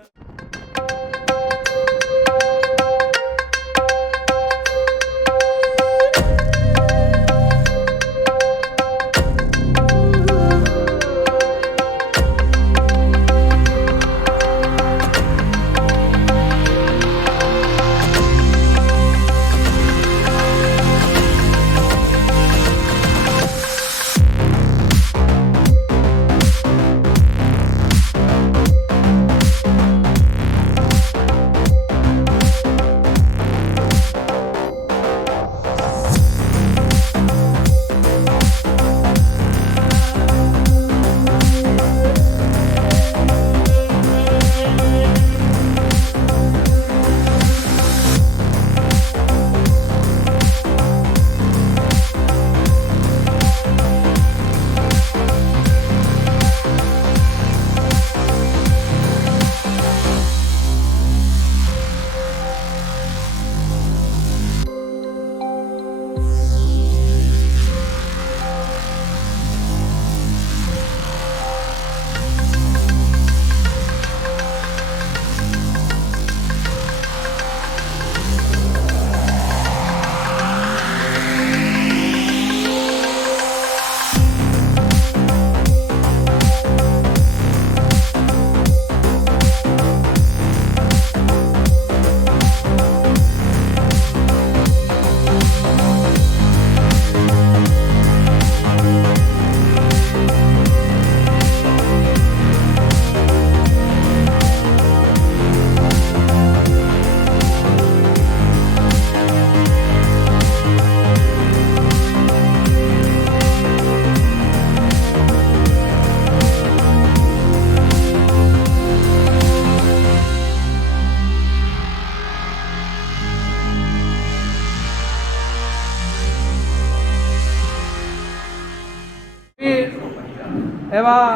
એવા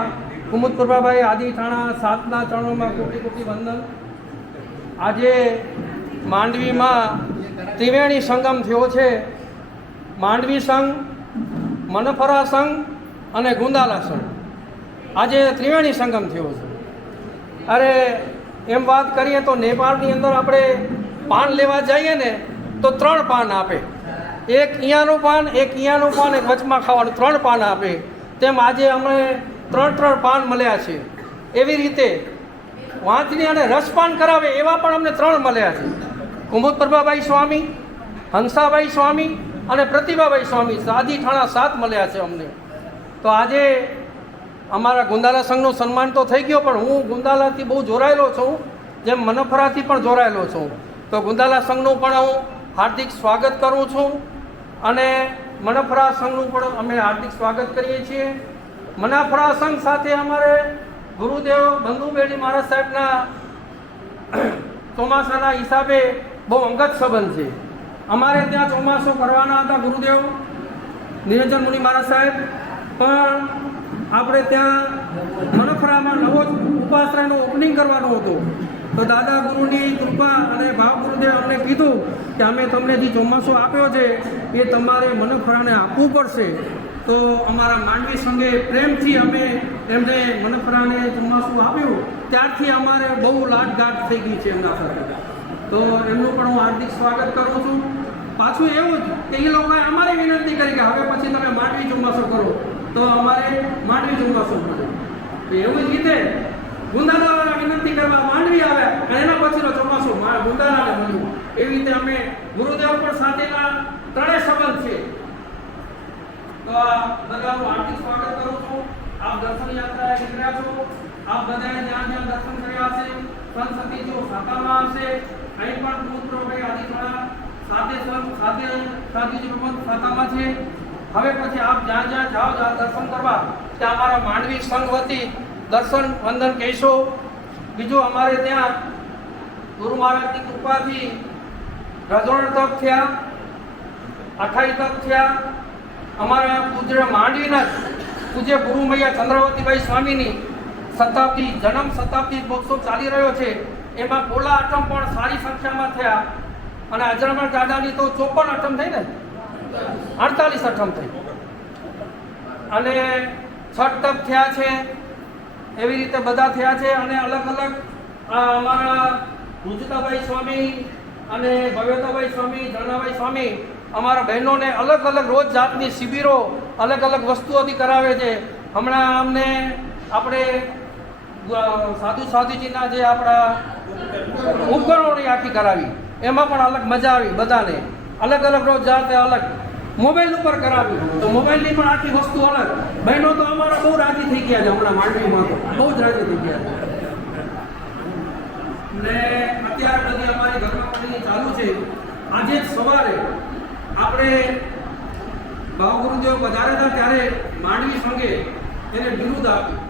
કુમુદ પ્રભાભાઈ આદિ થાણા સાતના ચરણોમાં કોટી કોટી વંદન. આજે માંડવીમાં ત્રિવેણી સંગમ થયો છે. માંડવી સંઘ, મનફરા સંઘ અને ગુંદાલા સંઘ, આજે ત્રિવેણી સંગમ થયો છે. અરે એમ વાત કરીએ તો નેપાળની અંદર આપણે પાન લેવા જઈએ ને તો 3 પાન આપે, એક અહીંયાનું પાન, એક અહીંયાનું પાન, એક વચમાં ખાવાનું, 3 પાન આપે. તેમ આજે અમે 3 પાન મળ્યા છે. એવી રીતે વાંચની અને રસપાન કરાવે એવા પણ અમને 3 મળ્યા છે. કુમુદ પ્રભાભાઈ સ્વામી, હંસાભાઈ સ્વામી અને પ્રતિભાભાઈ સ્વામી, આદિ થાણા 7 મળ્યા છે અમને. તો આજે અમારા ગુંદાલા સંઘનું સન્માન તો થઈ ગયો, પણ હું ગુંદાલાથી બહુ જોડાયેલો છું, જેમ મનફરાથી પણ જોડાયેલો છું. તો ગુંદાલા સંઘનું પણ હું હાર્દિક સ્વાગત કરું છું અને મનફરા સંઘનું પણ અમે હાર્દિક સ્વાગત કરીએ છીએ. મનફરા સંઘ સાથે અમારે ગુરુદેવ બંધુબેડી મહારાજ સાહેબના ચોમાસાના હિસાબે બહુ અંગત સંબંધ છે. અમારે ત્યાં ચોમાસો કરવાના હતા ગુરુદેવ નિરંજન મુનિ મહારાજ સાહેબ, પણ આપણે ત્યાં મનફરામાં નવો ઉપાશ્રયનું ઓપનિંગ કરવાનું હતું. તો દાદા ગુરુની કૃપા અને ભાવ ગુરુદેવ અમને કીધું કે અમે તમને જે ચોમાસો આપ્યો છે એ તમારે મનફરાને આપવું પડશે. તો અમારા માંડવી સંઘે પ્રેમથી અમે એમને મનપરાને ચોમાસું આવ્યું ત્યારથી અમારે બહુ લાટગાંઠ થઈ ગઈ છે એમના સાથે. તો એમનું પણ હું હાર્દિક સ્વાગત કરું છું. પાછું એવું જ કે એ લોકોએ અમારે વિનંતી કરી કે હવે પછી તમે માંડવી ચોમાસું કરો, તો અમારે માંડવી ચોમાસું મળે. તો એવું જ રીતે ગુંદાલાને વિનંતી કરવા માંડવી આવે અને એના પછીનો ચોમાસું ગુંદાલાને મળ્યું. એવી રીતે અમે ગુરુદેવ પણ સાથેના ત્રણેય સંબંધ છે. તો આ બધાનું હાર્દિક સ્વાગત કરું છું. આપ દર્શન યાત્રાએ નીકળ્યા છો. આપ બધાએ જ્યાં જ્યાં દર્શન કર્યા છે, સંત સતીજો સાતામાં હશે, અહીં પણ પુત્રોભાઈ આદિવાળા સાથે સાતીજી ભગવાન સાતામાં છે. હવે પછી આપ જ્યાં જ્યાં જાઓ દર્શન કરવા ત્યાં અમારા માંડવી સંઘ વતી દર્શન વંદન કહેશો. બીજું અમારે ત્યાં ગુરુ મહારાજની કૃપાથી રજોણ તપ થયા, અઠાઈ તપ થયા. અમારા પૂજ્ય માંડવીના પૂજ્ય ગુરુમૈયા ચંદ્રવતીભાઈ સ્વામીની શતાબ્દી જન્મ શતાબ્દી મહોત્સવ ચાલી રહ્યો છે. એમાં પોલા અઠમ પણ સારી સંખ્યામાં થયા અને અજરામણ દાદાની તો 54 અઠમ થઈ ને 48 અઠમ થઈ અને છઠ તપ થયા છે. એવી રીતે બધા થયા છે અને અલગ અલગ અમારા ભુજતાભાઈ સ્વામી અને ભવ્યતાભાઈ સ્વામી, જણાભાઈ સ્વામી અમારા બહેનોને અલગ અલગ રોજ જાતની શિબિરો અલગ અલગ વસ્તુઓથી કરાવે છે. હમણાં અમને આપણે સાધુજીના જે આપણા ઉપકરણોની આખી કરાવી, એમાં પણ અલગ મજા આવી. બધાને અલગ અલગ રોજ જાતે અલગ મોબાઈલ ઉપર કરાવી, તો મોબાઈલની પણ આખી વસ્તુ અલગ. બહેનો તો અમારા બહુ રાજી થઈ ગયા છે હમણાં માંડવીમાં, તો બહુ જ રાજી થઈ ગયા છે. ને અત્યારે બધી અમારી ઘરમાં પડીની ચાલુ છે. આજે સવારે આપણે ભાવ ગુરુદેવ પધાર્યા હતા ત્યારે માંડવી સંઘે એને બિરુદ આપ્યું.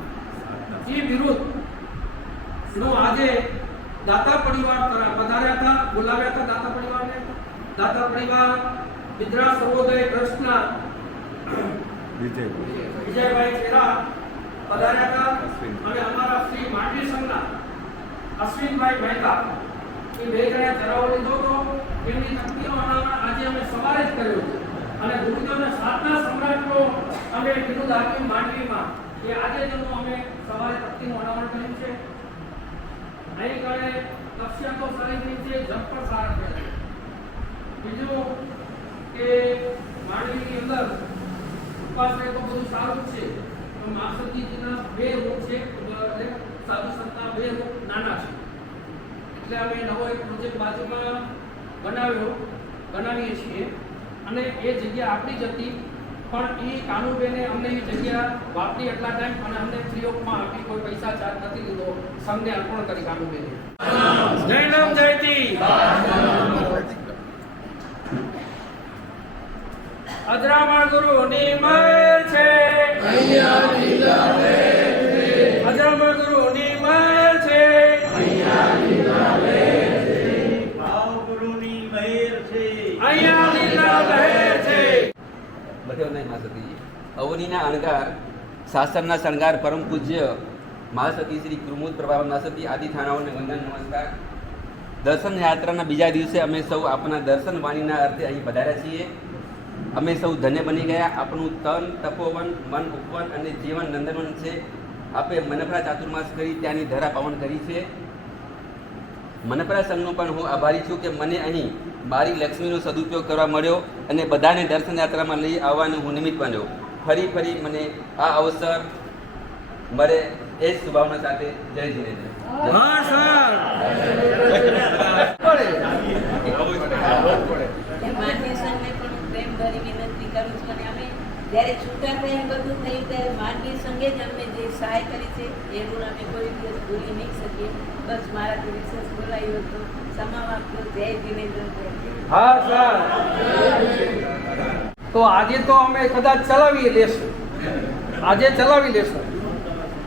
એ બિરુદ નો આજે દાતા પરિવાર પધાર્યા હતા, બોલાવ્યા હતા દાતા પરિવારને. દાતા પરિવાર વિદ્રા સર્વોદય ટ્રસ્ટના વિજયભાઈ ખેરા પધાર્યા હતા અને અમારા શ્રી માંડવી સંઘના અશ્વિનભાઈ મહેતા એ બે જણા જરાવો લીધો હતો. એમની શક્તિનો અનાવરણ આજે અમે સવારે જ કર્યો છે અને ગુરુદેવને સાતના સમ્રાટનો અમે બિરુદ આપ્યું માંડવીમાં. એ આજે જ અમે સવારે શક્તિનું અનાવરણ કર્યું છે. અહીં કારણે લક્ષ્ય તો સારી થઈ છે, જપ પણ સારા થયા છે. બીજું કે માંડવીની અંદર ઉપાસના તો બધું સારું જ છે, પણ માસતીજીના 2 રૂપ છે, સાધુ સંતના 2 રૂપ નાના છે. એટલે અમે નવો એક પ્રોજેક્ટ બાજુમાં બનાવીએ છીએ અને એ જગ્યા આપણી જ હતી, પણ એ કાનુબેને અમને એ જગ્યા વાપરી એટલા ટાઈમ અને અમને ફ્રી ઓફમાં આપી, કોઈ પૈસા ચાર્જ નથી લીધો. સંઘને અર્પણ કરી કાનુબેને. જય નામ જયતી. અજરામણ ગુરુની મહેર છે, અજરામણ ગુરુની મહેર છે, ભાવ ગુરુની મહેર છે, અહીંયા લીલા લહેર છે. બધાને મહાસતીજી અવનીના અણગાર શાસ્ત્રના શણગાર પરમ પૂજ્ય મહાસતી શ્રી કૃમુદ પ્રભાવ મહાસતી આદિ થાણાઓને વંદન નમસ્કાર. દર્શન યાત્રાના બીજા દિવસે અમે સૌ આપણા દર્શન વાણીના અર્થે અહીં પધાર્યા છીએ. અમે સૌ ધન્ય બની ગયા. આપણું તન તપોવન, મન ઉપવન અને જીવન નંદનવન છે. આપે મનપરા ચાતુર્માસ કરી ત્યાંની ધરા પાવન કરી છે. મનપરા સંઘનો પણ હું આભારી છું કે મને અહીં મારી લક્ષ્મીનો સદુપયોગ કરવા મળ્યો અને બધાને દર્શન યાત્રામાં લઈ આવવાનું હું નિમિત્ત બન્યો. ફરી મને આ અવસર મળે એ જ શુભાવના સાથે જય જીનેન્દ્ર. હા સર. માંડવી સંઘને પણ હું પ્રેમભરી વિનંતી કરું છું અને અમે જ્યારે છૂટા થયા બધું થયું ત્યારે માંડવી સંઘે જ અમને જે સહાય કરી છે એ ઋણ અમે કોઈ દિવસ ભૂલી નહીં શકીએ. બસ મારાથી વિશેષ બોલાયું હતું, સમાવ આપ્યો. જય જીનેન્દ્ર. હા સર. તો આજે તો અમે કદાચ ચલાવી લેશું,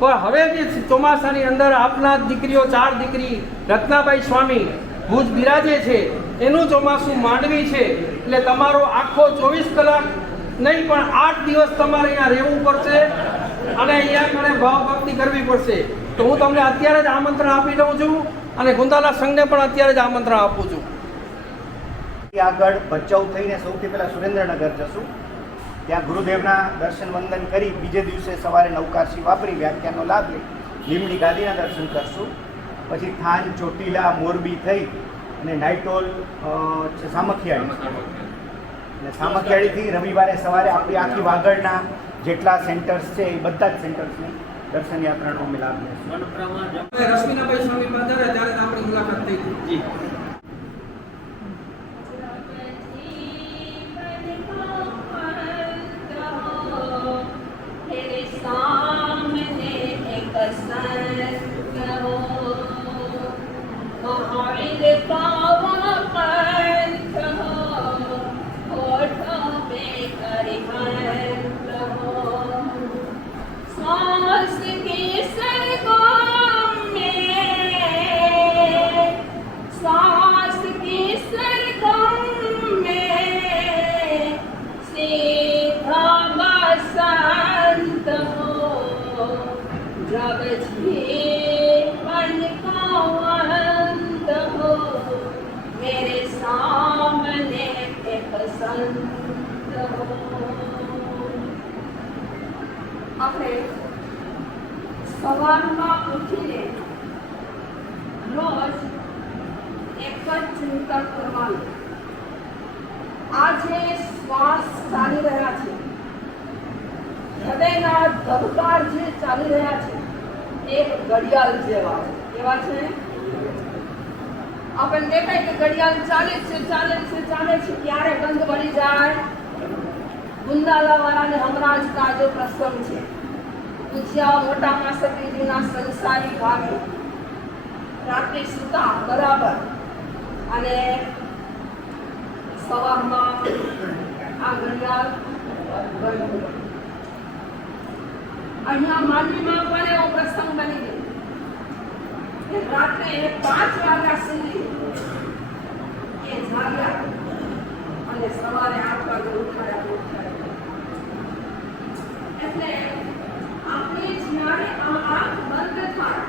પણ હવે જે ચોમાસાની અંદર આપના દીકરીઓ 4 દીકરી રત્નાબાઈ સ્વામી ભુજ બિરાજે છે, એનું ચોમાસું માંડવી છે. એટલે તમારો આખો 24 કલાક નહીં પણ 8 દિવસ તમારે અહીંયા રહેવું પડશે અને અહીંયા કણે ભાવ ભક્તિ કરવી પડશે. તો હું તમને અત્યારે જ આમંત્રણ આપી દઉં છું અને ગુંદાલા સંઘને પણ અત્યારે જ આમંત્રણ આપું છું. આગળ ભચાઉ થઈને સૌથી પહેલા સુરેન્દ્રનગર જશું. ત્યાં ગુરુદેવના દર્શન વંદન કરી બીજે દિવસે સવારે નવકાશી વાપરી વ્યાખ્યાનનો લાભ લઈ લીમડી ગાદીના દર્શન કરશું. પછી થાન, ચોટીલા, મોરબી થઈ અને નાઇટોલ સામખિયાળી, અને સામખિયાળીથી રવિવારે સવારે આપણી આખી વાગડના જેટલા સેન્ટર્સ છે એ બધા જ સેન્ટર્સની દર્શન યાત્રાનો અમે લાભ લઈશું. રશ્મિનાભાઈ સ્વામી પધાર્યા ત્યારે આપણી મુલાકાત થઈ હતી. આપણે સવારમાં ઉઠીને રોજ એક જ ચિંતન કરવાનું. આ જે શ્વાસ ચાલી રહ્યા છે, હૃદયના ધબકાર જે ચાલી રહ્યા છે, એક ઘડિયાળ જેવા કેવા છે. આપણને દેખાય કે ઘડિયાળ ચાલે છે, ક્યારે બંધ પડી જાય. ગુંદાલા વાળાને હમણાં જ તાજો પ્રસંગ છે. પૂજ્યા મોટા માસતીજીના સંસારી ભાવે રાત્રે સુતા બરાબર અને સવારમાં આ ઘડિયાળ બંધ. અહીંયા માંડવીમાં પણ એવો પ્રસંગ બની ગયો કે રાત્રે 5 વાગ્યા સુધી એ જાગ્યા અને સવારે 8 વાગે ઉઠાડ્યા. એટલે આપણે જ્યારે આ આંખ બંધ થાય,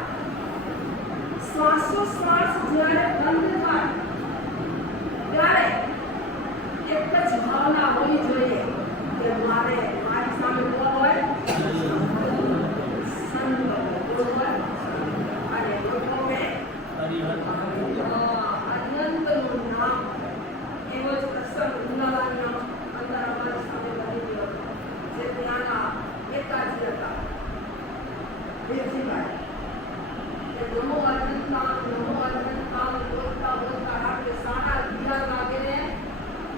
શ્વાસોશ્વાસ જ્યારે બંધ થાય ત્યારે એક જ ભાવના હોવી જોઈએ કે મારી સામે કોણ હોય, સંત હોય અને લોકો મેં અનંતનું નામ. એવો જ પ્રસંગ ઉનાળાના અંદર અમારી સામે બની ગયો જે ત્યાંના નેતાજી હતા દેવજીભાઈ. નમો અનંતા બોલતા રાત્રે 11:30 વાગે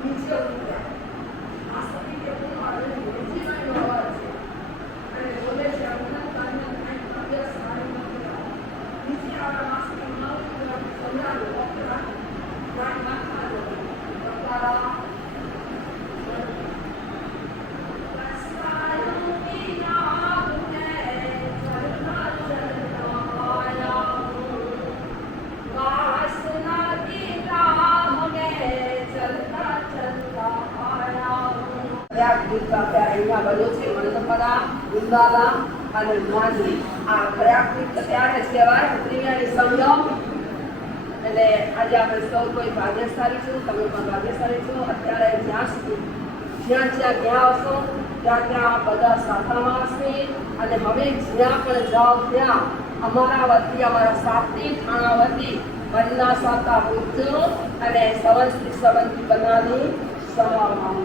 નીચે ઉતર્યા. આ સતી કે દેવજીભાઈનો અવાજ છે અને બોલે છે અનંતા નીચે આપણા માસ્ટર અહીંયા બનો છે મંડપરા, ગુંદાલા અને માંડવી. આ પ્રયાગતીર્થ ત્યારે જ કહેવાય ત્રિવેણી સંગમ. એટલે આજે આપણે સૌ કોઈ ભાગ્યશાળી છું, તમે પણ ભાગ્યશાળી છો. અત્યારે જ્યાં ગયા હશો ત્યાં બધા સાથામાં હશે. અને હવે જ્યાં પણ જાઓ ત્યાં અમારા વતી, અમારા સાતની થાણા વતી મનના સાતા પૂજ્યો અને સંવંતી બનાવી સમાવવામાં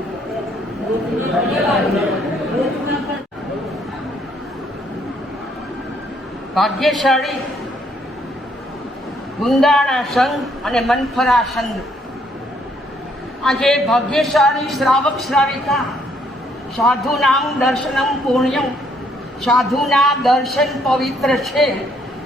ભાગ્યશાળી ગુંદાણા સંઘ અને મનફરા સંઘ. આજે ભાગ્યશાળી શ્રાવક શ્રાવિકા સાધુનામ દર્શનમ પુણ્યમ. સાધુના દર્શન પવિત્ર છે.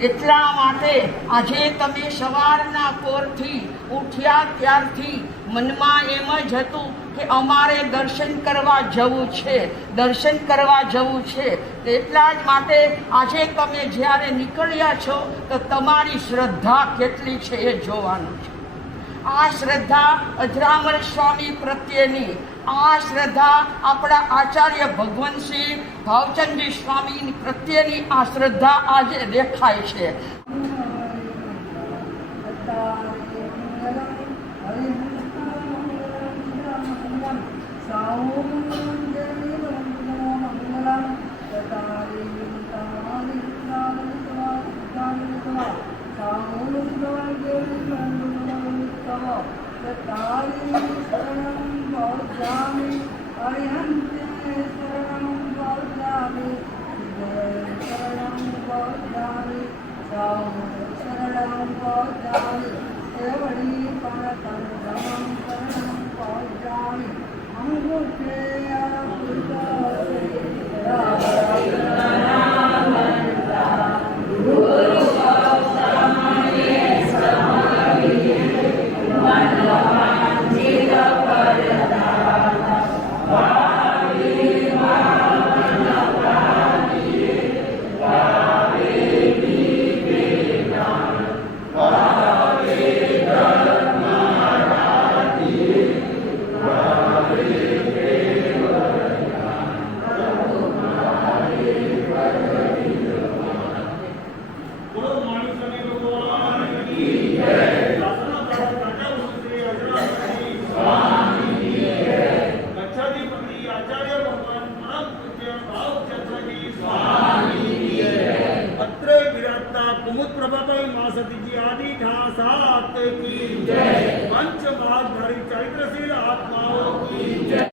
એટલા માટે આજે તમે સવારના પોરથી ઉઠ્યા ત્યારથી મનમાં એમ જ હતું કે અમારે દર્શન કરવા જવું છે, દર્શન કરવા જવું છે. એટલા જ માટે આજે તમે જ્યારે નીકળ્યા છો તો તમારી શ્રદ્ધા કેટલી છે એ જોવાનું છે. આ શ્રદ્ધા અજરામર સ્વામી પ્રત્યેની, આ શ્રદ્ધા આપણા આચાર્ય ભગવંતસિંહ ભાવચંદ્રી સ્વામી પ્રત્યેની આ શ્રદ્ધા આજે દેખાય છે. સાઉન્ડ ठाणा सात की जय। पंच महाधारी चरित्रशील आत्माओं की जय।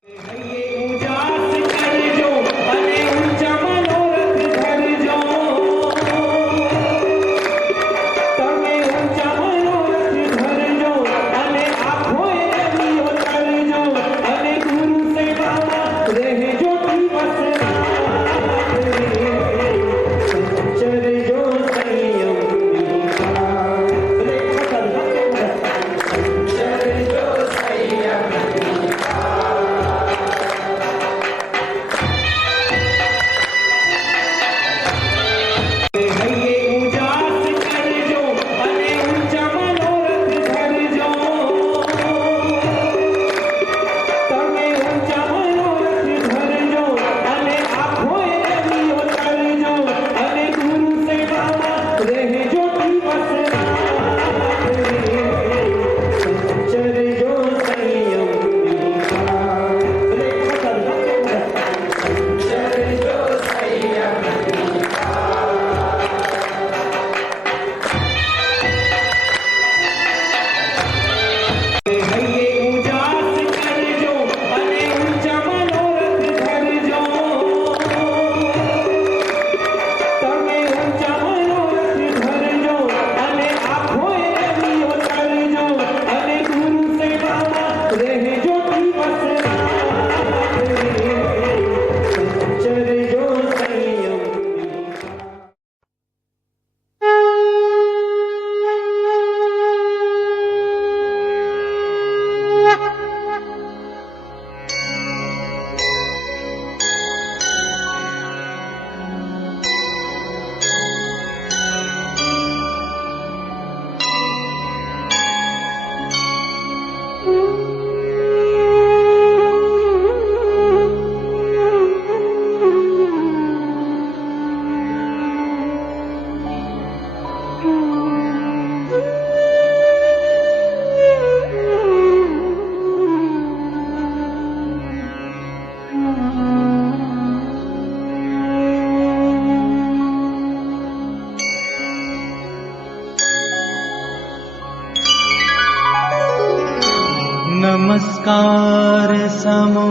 नमस्कार समो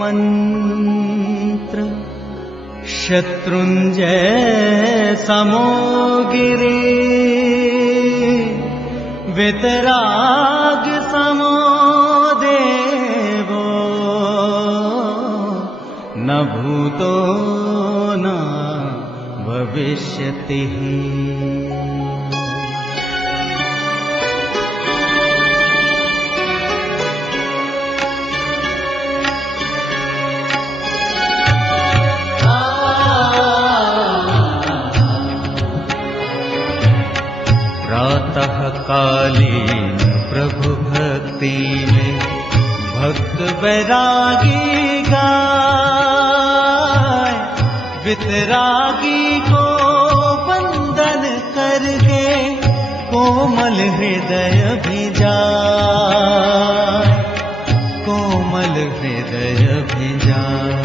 मंत्र शत्रुंजय समो गिरि वितराग समो देवो न भूतो न भविष्यति। प्रातः कालीन प्रभु भक्ति में भक्त बैरागी गाय, वितरागी को वंदन करके कोमल हृदय भी जाए, कोमल हृदय भी जाए।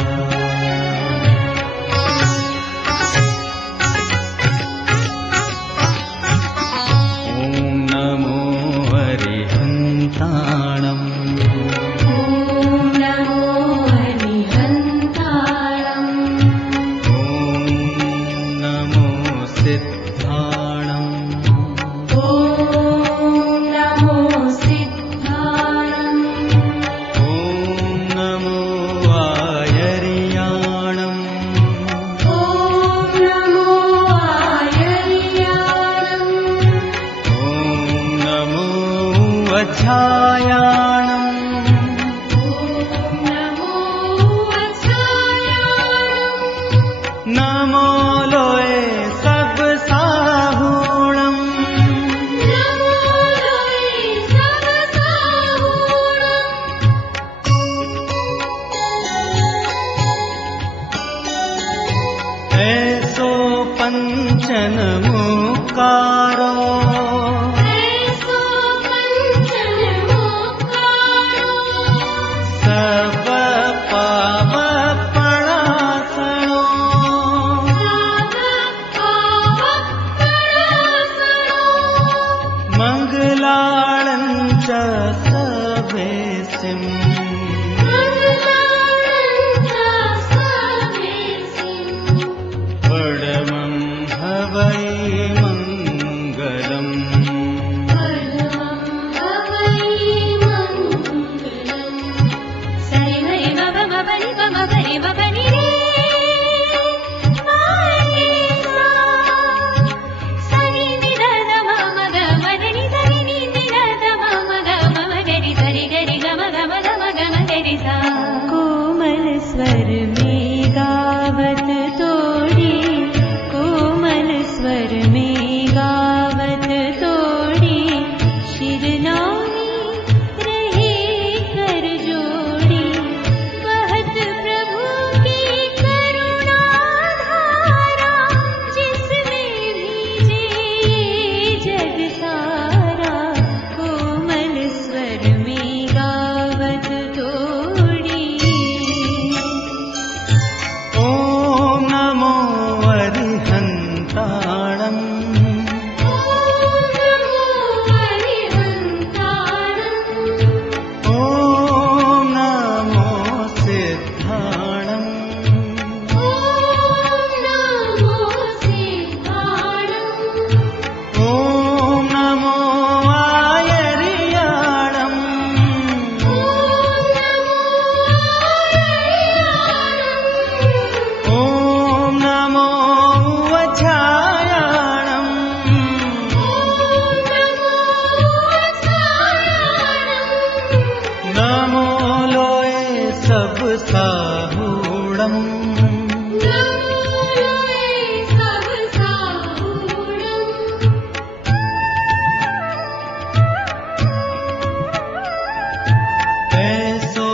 ऐसो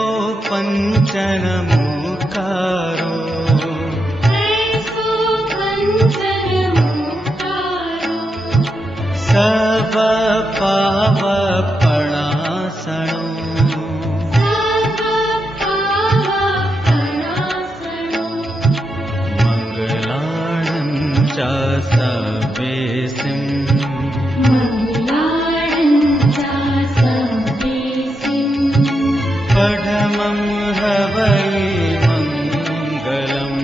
पंचन मुकारो सब पाव पणासणो मंगलाणं च सवेसिं पढमं हवै मङ्गलम्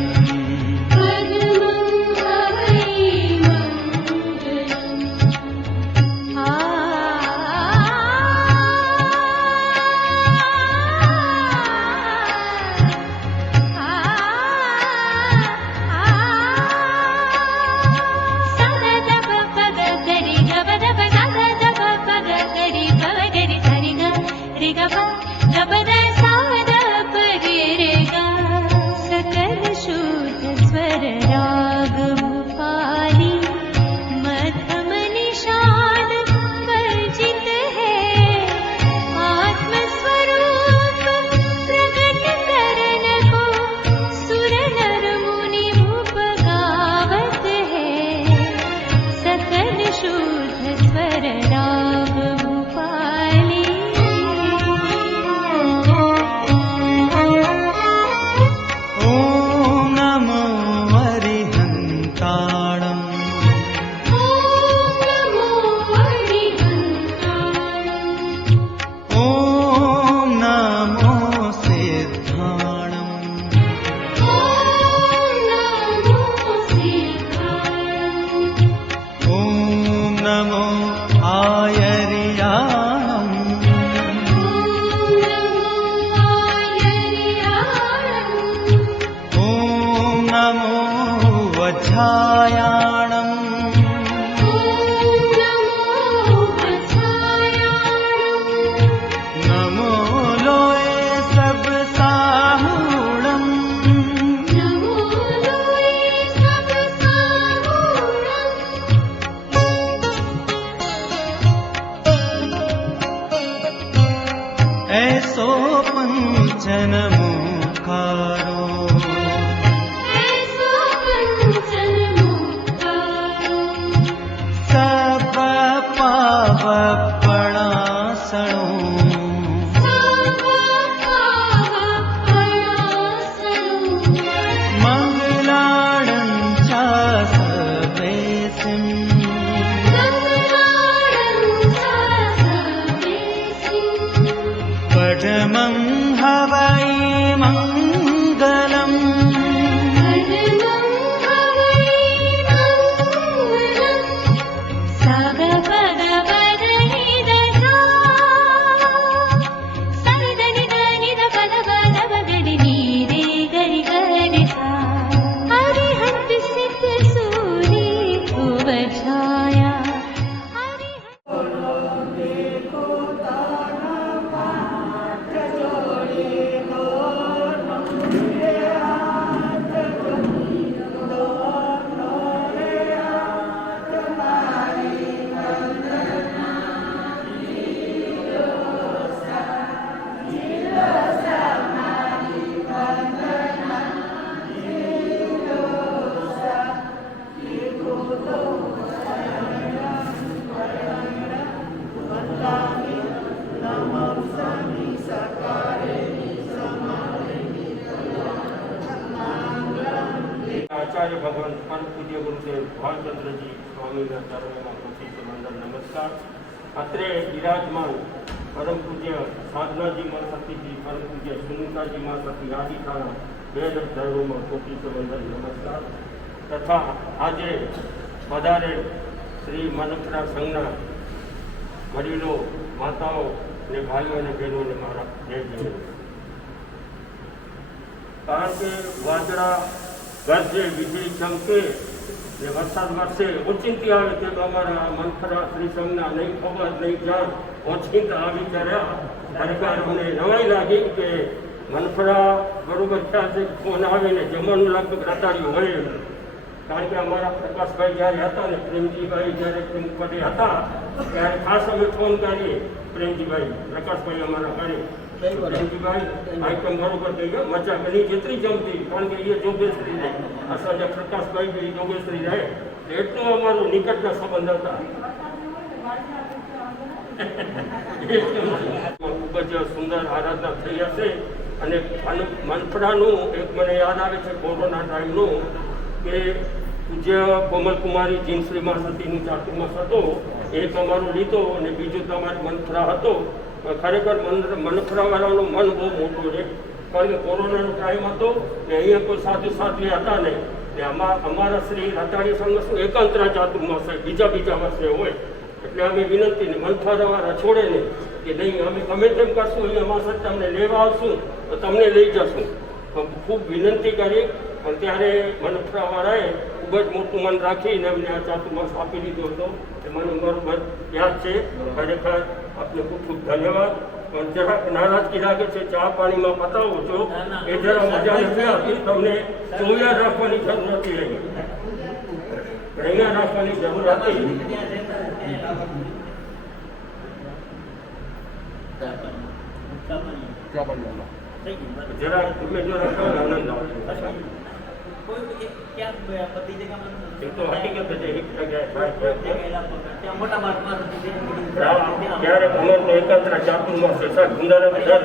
ऐसो पंचन मुखारो सब पाव पणासणो मंगलाणं च सवेसिं पढमं हवै मङ्गलम् आचार्य भगवान परम पूज्य गुरुदेव भालचंद्र जी स्वामी चरणों कोटि वंदन नमस्कार। અત્રે विराजमान परम पूज्य साधना जी मां सती जी, परम पूज्य सुनीता जी मां सती आदि थाना બે ચરણોમાં કોટि વંદન નમસ્કાર। તથા આજે પધારે શ્રી માનવપરા સંઘના વડીલો, માતાઓ ને ભાઈઓ અને બહેનોને મારા જય જય। કારણ કે વાદળા ગરજે, વીજળી ચમકે ને વરસાદ વરસે, ઓચિંતી આવે તે તો અમારા મનખરા શ્રી સંઘના નહીં ખબર નહીં જાણ ઓચિંતા આવી કર્યા. ખરેખર અમને નવાઈ લાગી કે મનફરા બરોબર ખ્યાલ છે ફોન આવીને જમવાનું લાગતું રતાડ્યું હોય કારણ કે અમારા પ્રકાશભાઈ જ્યારે હતા ને પ્રેમજીભાઈ જ્યારે પ્રમુખપદે હતા ત્યારે ખાસ અમે ફોન કરીએ પ્રેમજીભાઈ પ્રકાશભાઈ અમારા ઘરે પ્રેમજીભાઈ આઈટમ બરોબર થઈ ગયો મજા બની જેટલી જમતી કારણ કે એ જોગેશ્વરી રહે અસાંજા પ્રકાશભાઈ બી જોગેશ્વરી રહે એટલો અમારો નિકટના સંબંધ હતા. ખૂબ જ સુંદર આરાધના થઈ હશે અને મનફરાનું એક મને યાદ આવે છે કોરોના ટાઈમનું કે પૂજ્ય કોમલકુમારી જીનશ્રીમાં સતીનું ચાતુર્માસ હતો એક અમારો લીધો અને બીજું તમારે મનફરા હતો. ખરેખર મનફરાવાળાનું મન બહુ મોટું છે કારણ કે કોરોનાનો ટાઈમ હતો ને અહીંયા કોઈ સાધુ સાધ્વી હતા નહીં ને અમારા શ્રી રતાડી સંઘ શું એકાંતરા ચાતુર્માસ બીજા વર્ષે હોય એટલે અમે વિનંતી ને મનફરાવાળા છોડે નહીં કે નહીં અમે ગમે તેમ કરશું અહીંયા અમારા તમને લેવા આવશું તો તમને લઈ જશું. ખૂબ વિનંતી કરી પણ ત્યારે મનફરાવાળાએ ખૂબ જ મોટું મન રાખીને અમને આ ચાતુર્માસ આપી દીધો હતો એ મને બરોબર યાદ છે. ખરેખર આપને ખૂબ ખૂબ ધન્યવાદ. પણ જરાક નારાજગી લાગે છે ચા પાણીમાં પતાવો છો એ જરા મજા નથી આપી. તમને ચોયા રાખવાની જરૂર હતી અહીંયા રાખવાની જરૂર હતી. જરા તમે જો રાખો આનંદ આવે એ તો હકીકત છે. ક્યારેક ઉંમરનો એકાંતરા ચાતુર્માસ છે સાહેબ ગુંદારા બધા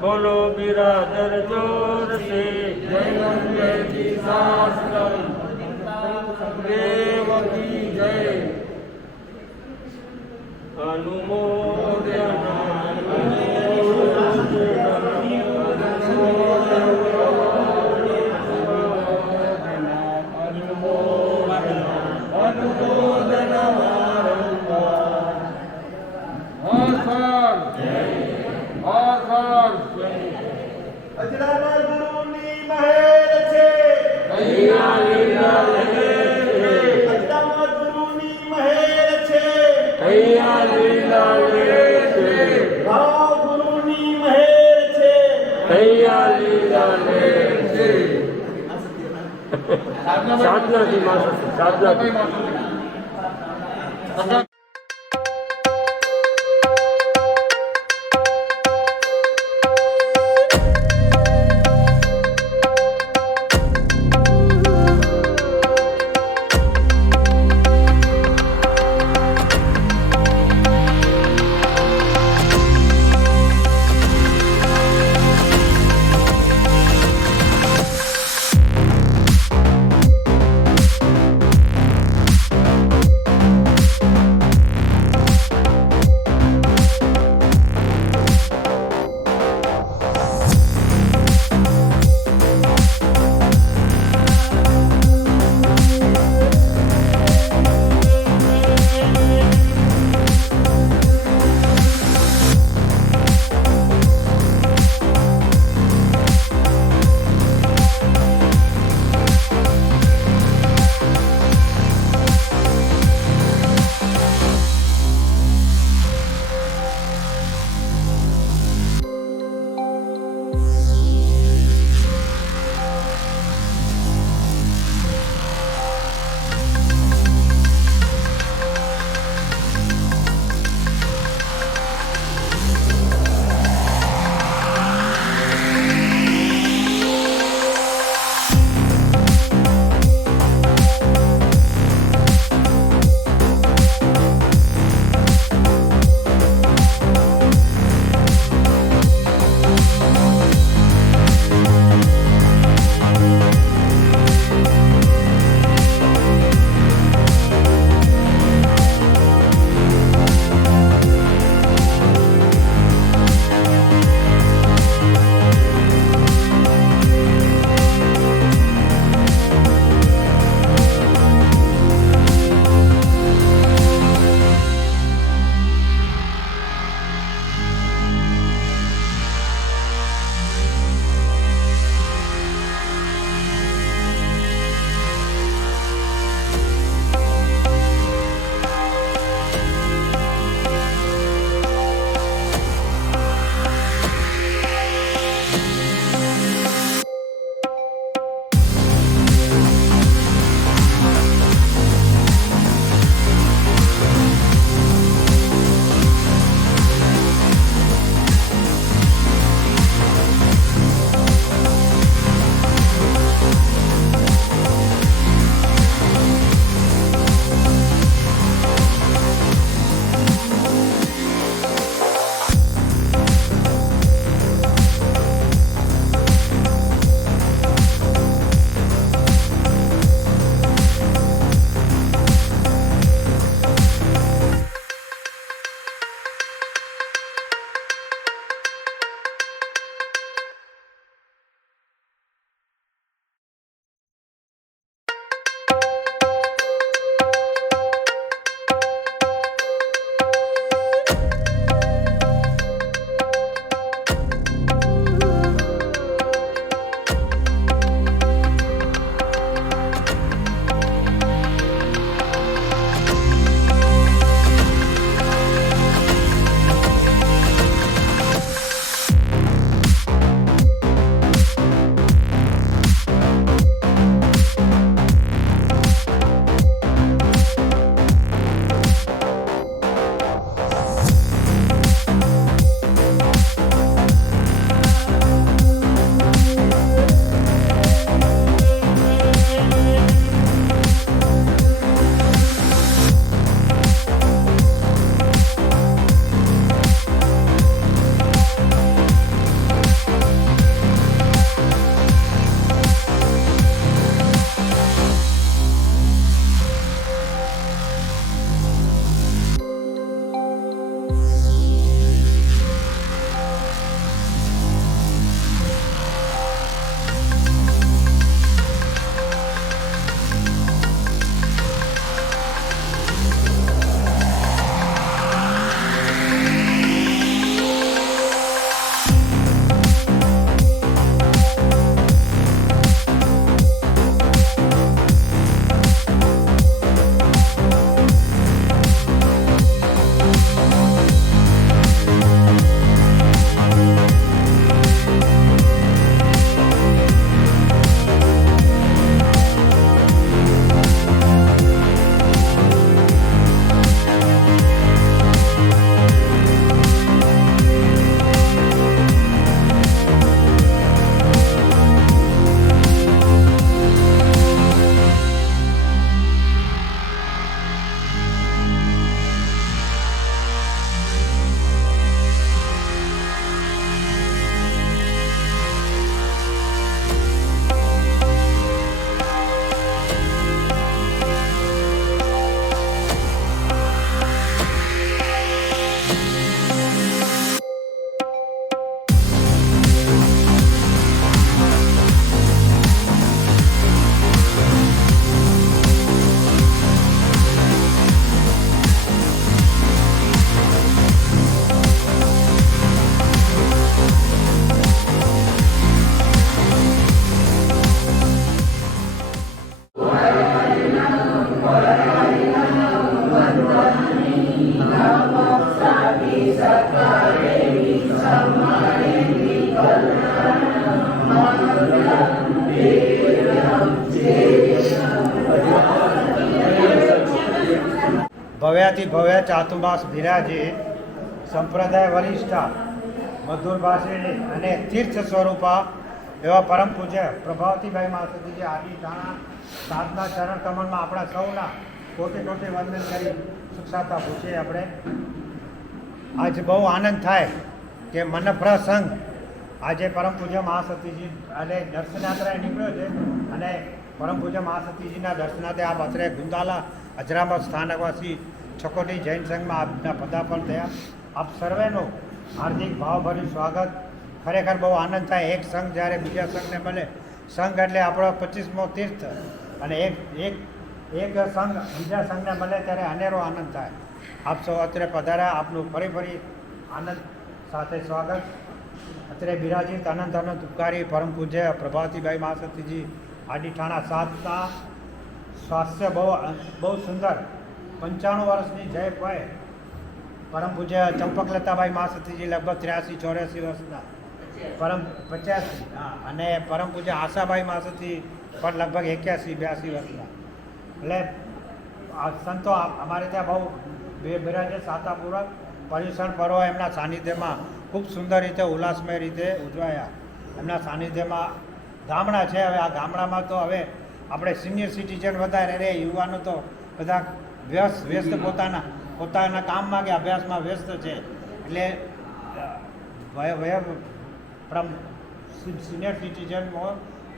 બોલો બિરાદર જોર સે દેવ કી જય. અજરાના ગુરુની મહેર છે. અજરાના ગુરુની મહેર છે. ભાવ ગુરુની મહેર છે. સાધનાથી માણસ સાધના ભવ્યાતિ ભવ્ય ચાતુર્માસ બિરાજે સંપ્રદાય વરિષ્ઠા મધુર ભાષિણી અને તીર્થ સ્વરૂપા એવા પરમ પૂજ્ય પ્રભાવતીભાઈ માસતીજી આદિ ટાણા સાધના ચરણ કમળમાં આપણા સૌના કોટી કોટી વંદન કરી સુખસાતા પૂછીએ આપણે. આજે બહુ આનંદ થાય કે મનપ્રા સંઘ આજે પરમ પૂજ્ય મહાસતીજી અને દર્શનાત્રાએ નીકળ્યો છે અને પરમ પૂજ્ય મહાસતીજીના દર્શનાર્થે આપ અત્રે ગુંદાલા અજરામત સ્થાનકવાસી છકોટી જૈન સંઘમાં આપના પદાર્પણ થયા. આપ સર્વેનું હાર્દિક ભાવભર્યું સ્વાગત. ખરેખર બહુ આનંદ થાય એક સંઘ જ્યારે બીજા સંઘને મળે. સંઘ એટલે આપણો 25મો તીર્થ અને એક સંઘ બીજા સંઘને મળે ત્યારે અનેરો આનંદ થાય. આપ સૌ અત્રે પધાર્યા, આપનું ફરી આનંદ સાથે સ્વાગત. અત્રે બિરાજિત અનંત ઉપકારી પરમ પૂજ્ય પ્રભાવતીભાઈ મહાસતીજી આડીઠાણા સાધતા સ્વાસ્થ્ય બહુ સુંદર 95 વર્ષની જય ભાઈ પરમ પૂજ્ય ચંપકલતાભાઈ મહાસતીજી લગભગ 83-84 વર્ષના પરમ 85 અને પરમ પૂજ્ય આશાભાઈ મહાસતી પણ લગભગ 81-82 વર્ષના. એટલે આ સંતો અમારે ત્યાં બહુ બિરાજે સાતાપૂર્વક પર્યુષણ પર્વ એમના સાનિધ્યમાં ખૂબ સુંદર રીતે ઉલ્લાસમય રીતે ઉજવાયા. એમના સાનિધ્યમાં ગામડા છે. હવે આ ગામડામાં તો હવે આપણે સિનિયર સિટીઝન વધારે રહે, યુવાનો તો બધા વ્યસ્ત પોતાના કામમાં કે અભ્યાસમાં વ્યસ્ત છે. એટલે સિનિયર સિટીઝન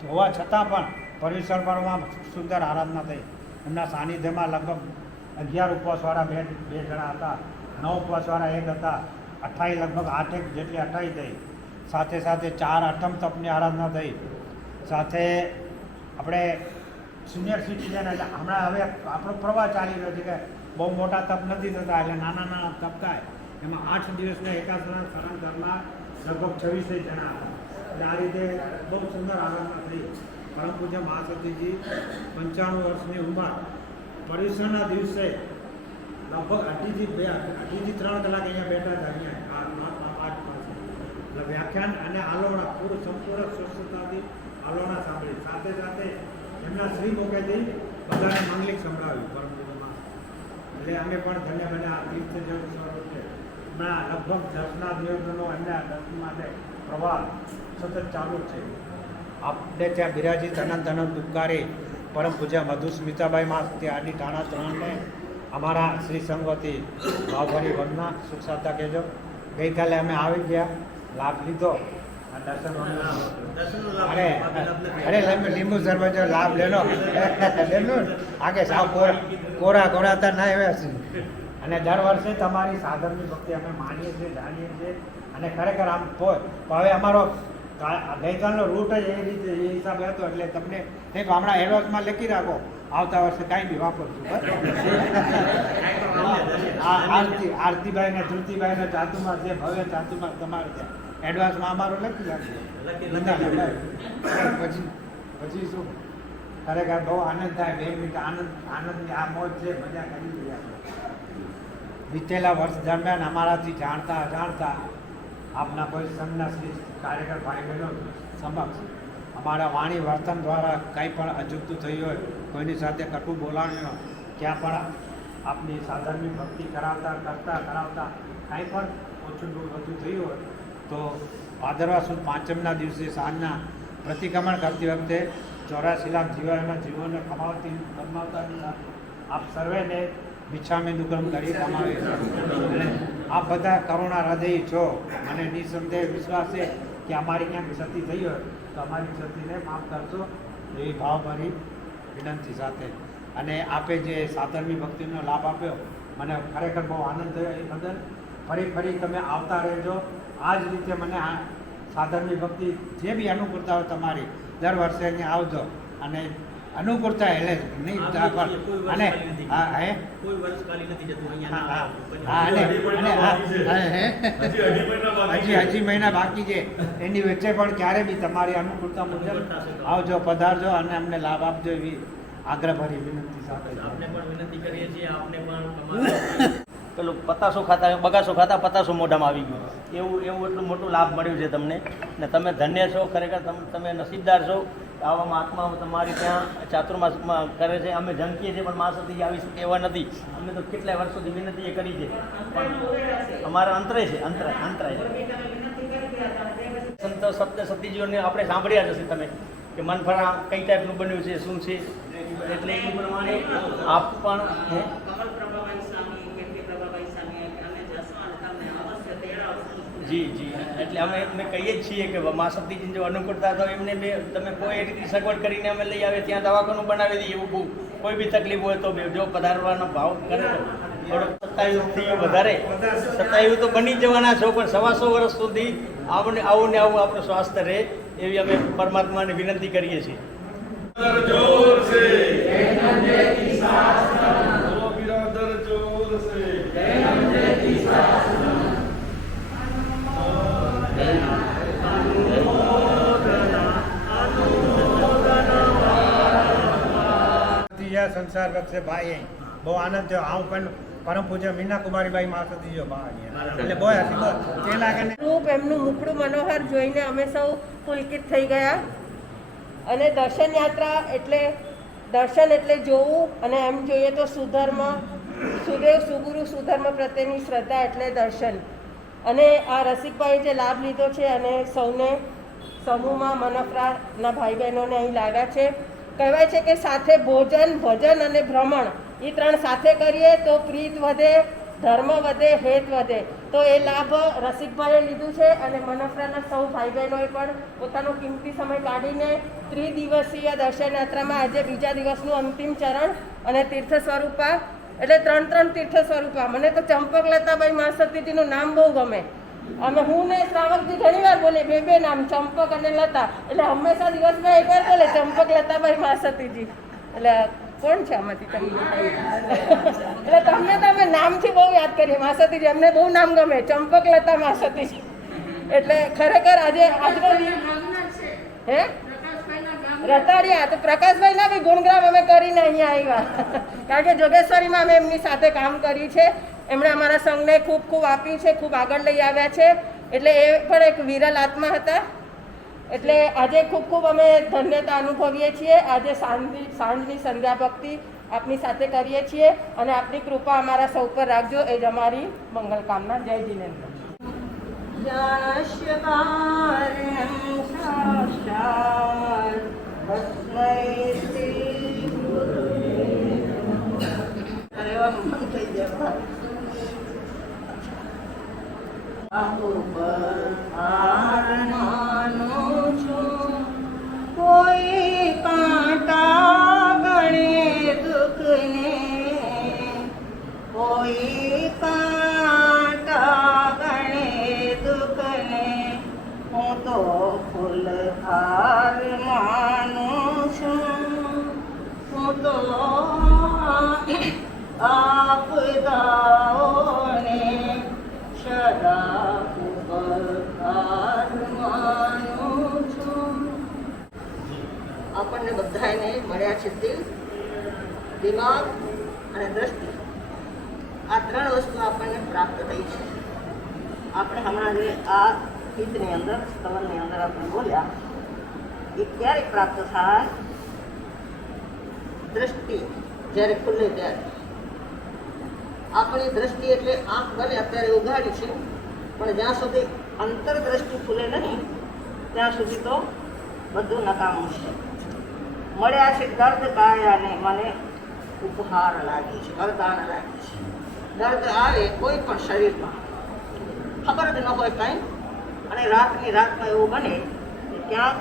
હોવા છતાં પણ પર્યુષણ પર્વમાં સુંદર આરાધના થઈ. એમના સાનિધ્યમાં લગભગ 11 ઉપવાસવાળા બે જણા હતા, 9 ઉપવાસવાળા એક હતા, 28 લગભગ 8 જેટલી 28 થઈ. સાથે 4 અઠમ તપની આરાધના થઈ. સાથે આપણે સિનિયર સિટીઝન એટલે હમણાં હવે આપણો પ્રવાહ ચાલી રહ્યો છે કે બહુ મોટા તપ નથી થતા, એટલે નાના તપ થાય. એમાં 8 દિવસના એકાસના શરણ ધર્મના લગભગ 26 જણા હતા. એટલે આ રીતે બહુ સુંદર આરાધના થઈ. પરમ પૂજ્ય મહાસતીજી 95 વર્ષની ઉંમર પર્યુષણના દિવસે લગભગ 2.5 થી 3 કલાક અહીંયા બેઠા હતા. અહીંયા પાઠ પાસે એટલે વ્યાખ્યાન અને આલોડા સંપૂર્ણ સ્વચ્છતાથી આલોડા સાંભળી. સાથે એમના શ્રી મુખેથી બધાને માંગલિક સંભળાવ્યું પરમ પૂજ્યમાં. એટલે અમે પણ ધન્ય બને આ તીર્થ જેવું સ્વરૂપ છે. હમણાં લગભગ 10ના દિવસનો એમના દર્શન માટે પ્રવાહ સતત ચાલુ છે. આપણે ત્યાં બિરાજિત અનંત ઉપકારી પરમ પૂજ્ય મધુસ્મિતાબાઈ માસતી આડી ટાણા 3ને અમારા શ્રી સંગવતી ભાવભરી વંદના સુખ સાતા કહેજો. ગઈકાલે અમે આવી ગયા, લાભ લીધો દર્શન અરે લીંબુ શરબત લાભ લેનો આગે સાવ કોરા હતા ના એવા છે. અને દર વર્ષે તમારી સાધનની ભક્તિ અમે માનીએ છીએ, જાણીએ છીએ અને ખરેખર આમ હવે અમારો ગઈકાલનો રૂટ જ એ રીતે એ હિસાબે હતો. એટલે તમને નહીં હમણાં એડવાન્સમાં લખી રાખો, આવતા વર્ષે કાંઈ બી વાપરશું. આરતીભાઈ ને ધૃતિભાઈ ને ચાતુમાં છે, ભવ્ય ચાતુમાં તમારે ત્યાં એડવાન્સમાં અમારો લખી રાખજો. પછી શું ખરેખર બહુ આનંદ થાય. 2 મિનિટ આનંદની આ મોજ છે, મજા કરી રહ્યા છે. વીતેલા વર્ષ દરમિયાન અમારાથી જાણતા અજાણતા આપના કોઈ સંઘના શ્રી કાર્યકર ભાઈ બહેનો સમક્ષ અમારા વાણી વર્તન દ્વારા કંઈ પણ અજુગતું થયું હોય, કોઈની સાથે કટુ બોલાવ્યું, ક્યાં પણ આપની સાધનની ભક્તિ કરાવતા કાંઈ પણ ઓછું વધુ થયું હોય તો ભાદરવા સુદ 5મના દિવસે સાંજના પ્રતિક્રમણ કરતી વખતે 84 લાખ જીવોને કમાવતા આપ સર્વેને બિચ્છામી દુકમ કરી કમાવે. આપ બધા કરુણા હૃદય છો અને નિસંદેહ વિશ્વાસ છે કે અમારી ક્યાંક ક્ષતિ થઈ હોય તો અમારી ક્ષતિને માફ કરશો એવી ભાવભરી વિનંતી સાથે. અને આપે જે સાધનની ભક્તિનો લાભ આપ્યો મને ખરેખર બહુ આનંદ થયો. એ બદલ ફરી તમે આવતા રહેજો. આ જ રીતે મને આ સાધનની ભક્તિ જે બી અનુકૂળતા હોય તમારી દર વર્ષે અહીંયા આવજો. અને અનુકૂળતા એટલે નહીં અને હજી મહિના બાકી છે, એની વચ્ચે પણ ક્યારે બી તમારી અનુકૂળતા મુજબ આવજો, પધારજો અને અમને લાભ આપજો એવી આગ્રહભરી વિનંતી સાથે આપને પણ વિનંતી કરીએ છીએ. આપને પણ પેલું પતાસો ખાતા બગાસો ખાતા પતાસો મોઢામાં આવી ગયું એવું એટલું મોટું લાભ મળ્યું છે તમને ને તમે ધન્ય છો ખરેખર તમે નસીબદાર છો આવામાં આત્મા તમારી ત્યાં ચાતુર્માસમાં કરે છે અમે ઝંકીએ છીએ પણ મા સતીજી આવી શકે એવા નથી અમે તો કેટલાય વર્ષોથી વિનંતી એ કરી છે પણ અમારા અંતરે છે અંતરાય સંત સપ્તસતીજીઓને આપણે સાંભળ્યા જ હશે તમે કે મનફરા કઈ ટાઈપનું બન્યું છે શું છે એટલે એ પ્રમાણે આપ પણ જી એટલે અમે કહીએ જ છીએ કે મા સતીજી જો અનુકૂળતા તો એમને તમે કોઈ રીતે સગવડ કરીને અમે લઈ આવે ત્યાં દવાખાનું બનાવી દઈએ એવું કોઈ બી તકલીફ હોય તો જો પધારવાનો ભાવ કરે થોડો 27થી વધારે 27 તો બની જવાના છો પણ 125 વર્ષ સુધી આવું ને આવું આપણું સ્વાસ્થ્ય રહે એવી અમે પરમાત્માને વિનંતી કરીએ છીએ. સંસાર વખતે ભાઈ બહુ આનંદ થયો. હું પણ પરમ પૂજ્ય મીના કુમારીબાઈ માતાજીઓ બા એટલે બહુ તે લાગે રૂપ એમનું મુખડું મનોહર જોઈને અમે સૌ પુલકિત થઈ ગયા. અને દર્શન યાત્રા એટલે દર્શન એટલે જોવું અને એમ જોઈએ તો સુધર્મ સુદેવ સુગુરુ સુધર્મ પ્રત્યેની શ્રદ્ધા એટલે દર્શન. અને આ રસિકભાઈ જે લાભ લીધો છે અને સૌને સમૂહમાં મનફરાના ભાઈ બહેનોને અહીં લાગ્યા છે. કહેવાય છે કે સાથે ભોજન ભજન અને ભ્રમણ એ 3 સાથે કરીએ તો પ્રીત વધે, ધર્મ વધે, હેત વધે. તો એ લાભ રસિકભાઈએ લીધું છે અને મનફરાના સૌ ભાઈ બહેનોએ પણ પોતાનો કિંમતી સમય કાઢીને ત્રિદિવસીય દર્શન યાત્રામાં આજે બીજા દિવસનું અંતિમ ચરણ અને તીર્થ સ્વરૂપા એટલે 3 તીર્થ સ્વરૂપા. મને તો ચંપકલતાબાઈ મા સતીજીનું નામ બહુ ગમે. અમે હું ને શ્રાવકજી ઘણી વાર બોલે બે નામ ચંપક અને લતા એટલે હંમેશા દિવસમાં એકવાર બોલે ચંપક લતાબાઈ મા સતીજી. એટલે કોણ છે આમાંથી તમને? એટલે તમને તો અમે નામથી બહુ યાદ કરીએ મા સતીજી. અમને બહુ નામ ગમે ચંપક લતા મા સતીજી. એટલે ખરેખર આજનો હે રતાડિયા તો પ્રકાશભાઈના બી ગુણગ્રામ અમે કરીને અહીંયા આવ્યા કારણ કે જોગેશ્વરીમાં અમે એમની સાથે કામ કર્યું છે. એમણે અમારા સંઘને ખૂબ ખૂબ આપ્યું છે, ખૂબ આગળ લઈ આવ્યા છે. એટલે એ પણ એક વિરલ આત્મા હતા. એટલે આજે ખૂબ ખૂબ અમે ધન્યતા અનુભવીએ છીએ. આજે સાંજની સંધ્યા ભક્તિ આપની સાથે કરીએ છીએ અને આપની કૃપા અમારા સૌ પર રાખજો એ જ અમારી મંગલ કામના. જય જીનેન્દ્ર. કોઈ કાંટા ગણે દુઃખને, કોઈ કાંટા ગણે દુઃખને, હું તો ફૂલહાર માનું છું. હું તો આપદાઓને સદા ઉપકાર માનું છું. આપણને બધાને મળ્યા છે દિલ, દિમાગ અને દ્રષ્ટિ. આ 3 વસ્તુ આપણને પ્રાપ્ત થઈ છે. આપણે હમણાં જે આ ગીતની અંદર સ્તવનની અંદર આપણે બોલ્યા એ ક્યારે પ્રાપ્ત થાય? દ્રષ્ટિ જ્યારે ખુલ્લે ત્યારે. આપણી દ્રષ્ટિ એટલે આંખ ભલે અત્યારે ઉઘાડી છે પણ જ્યાં સુધી અંતરદ્રષ્ટિ ખુલે નહીં ત્યાં સુધી તો બધું નકામું છે. મળ્યા છે દર્દ કાયાને મને ઉપહાર લાગે છે, વરદાન લાગે છે. દર્દ આવે કોઈ પણ શરીરમાં ખબર જ ન હોય કંઈ અને રાતની રાતમાં એવું બને કે ક્યાંક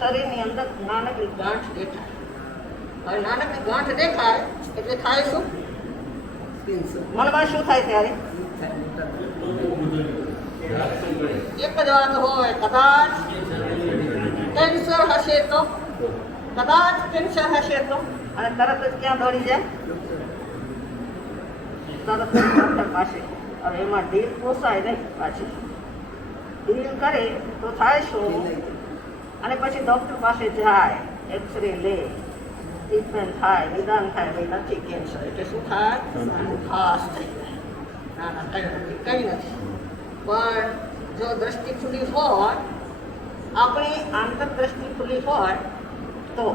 શરીરની અંદર નાનકડી ગાંઠ દેખાય. હવે નાનકડી ગાંઠ દેખાય એટલે થાય શું? મનમાં શું થાય ત્યારે? એક જ વાત હોય, કદાચ કેન્સર હશે તો, કદાચ કેન્સર હશે તો, અને તરત જ ક્યાં દોડી જાય? તરત જ ડૉક્ટર પાસે. હવે એમાં ડીલ પોસાય નહીં. પાછી ડીલ કરે તો થાય શું? અને પછી ડૉક્ટર પાસે જાય, એક્સરે લે, ટ્રીટમેન્ટ થાય, નિદાન થાય, ભાઈ નથી કેન્સર એટલે શું થાય? ખાસ થઈ જાય. ના ના કંઈ નથી પણ જો દ્રષ્ટિ ખુલ્લી હોય, આપણી આંતરદ્રષ્ટિ ખુલ્લી હોય તો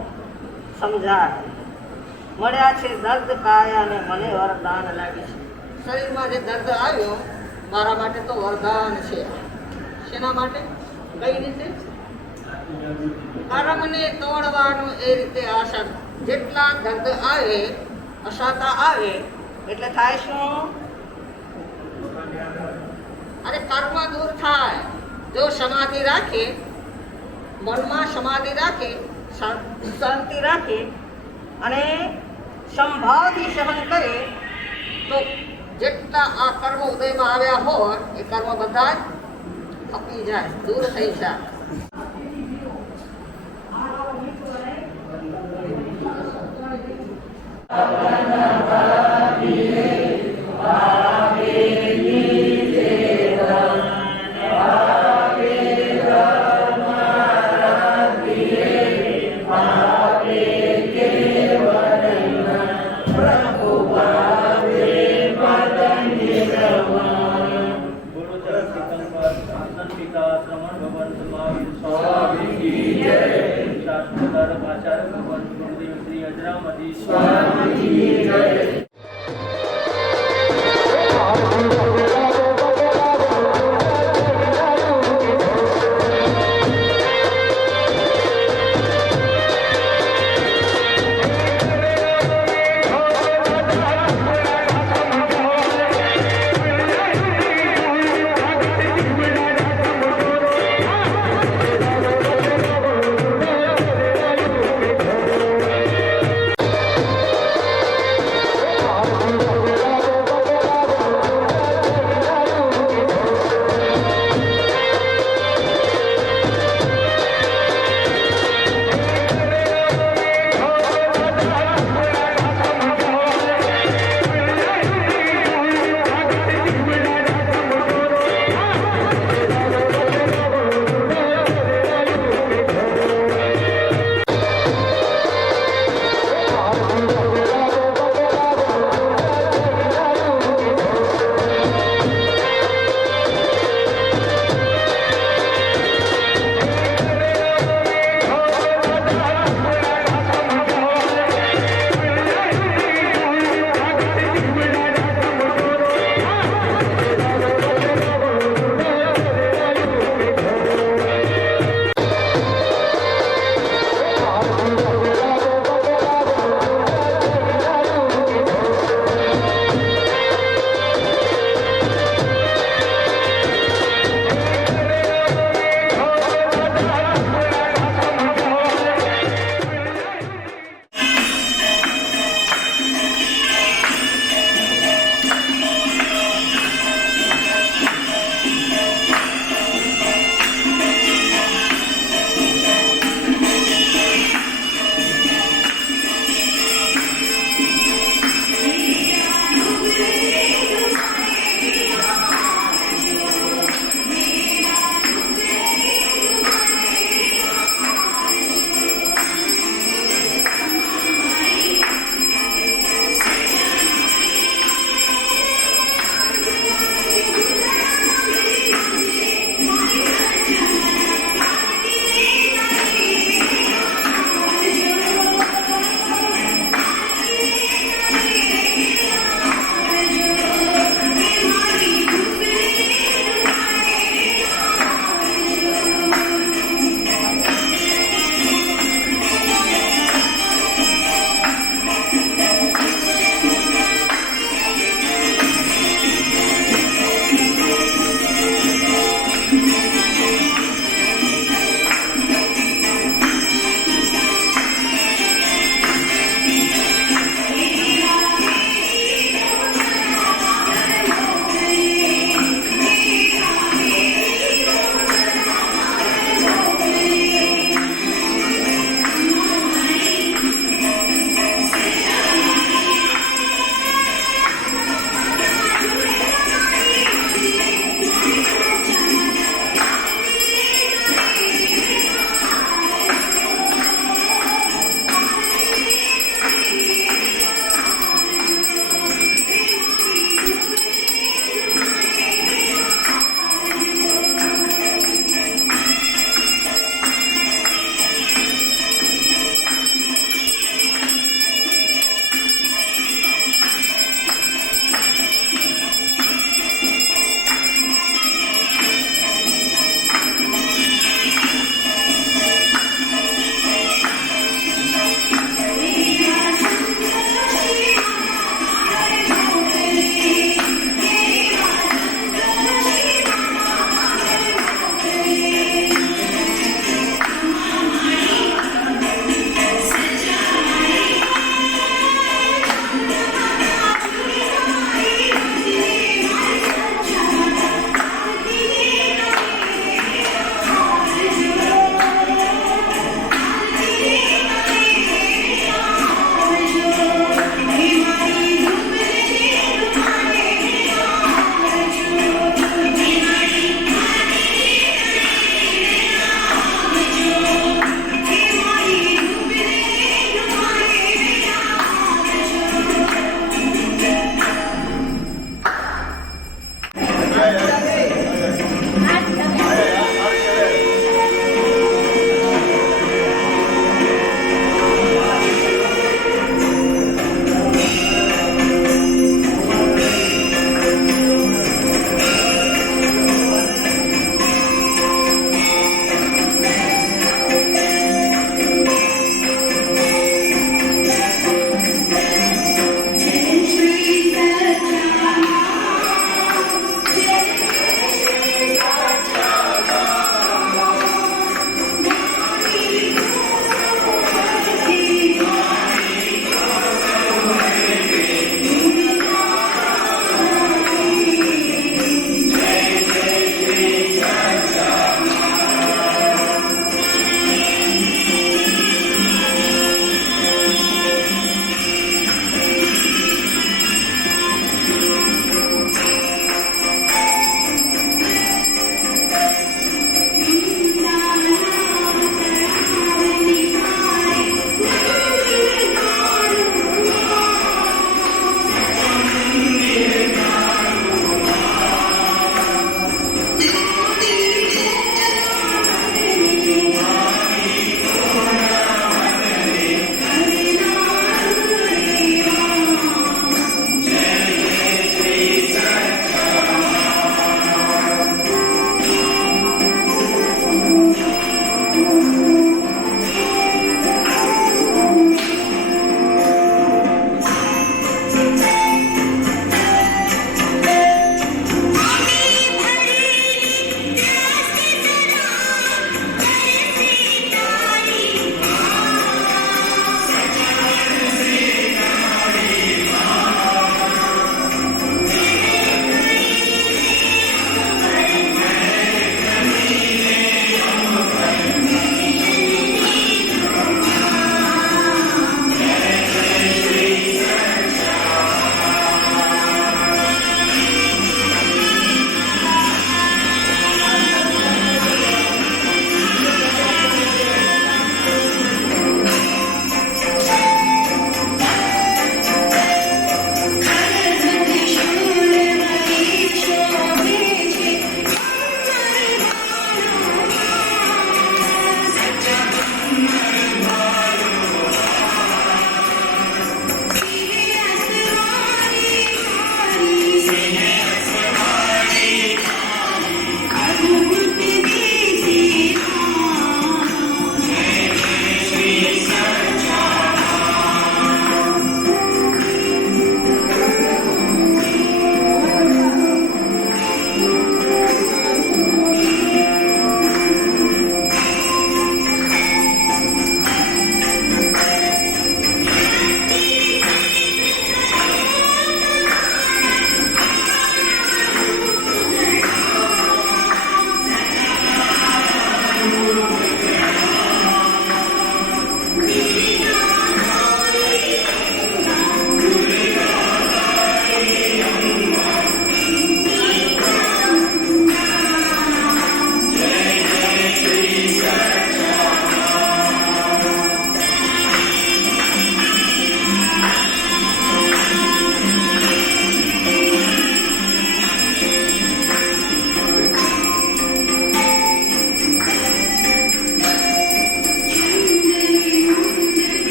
સમજાય. મળ્યા છે દર્દ કાયા અને મને વરદાન લાગી છે. શરીરમાં જે દર્દ આવ્યો મારા માટે તો વરદાન છે. શેના માટે? કઈ રીતે? કર્મને તોડવાનું એ રીતે આશા. જેટલા દર્દ આવે, અશાતા આવે એટલે થાય શું? અરે કર્મ દૂર થાય. જો સમાધિ રાખે, મનમાં સમાધિ રાખે, શાંતિ રાખે અને સંભાવથી સહન કરે તો જેટલા આ કર્મ ઉદયમાં આવ્યા હોય એ કર્મ બધા જ ખપી જાય, દૂર થઈ જાય.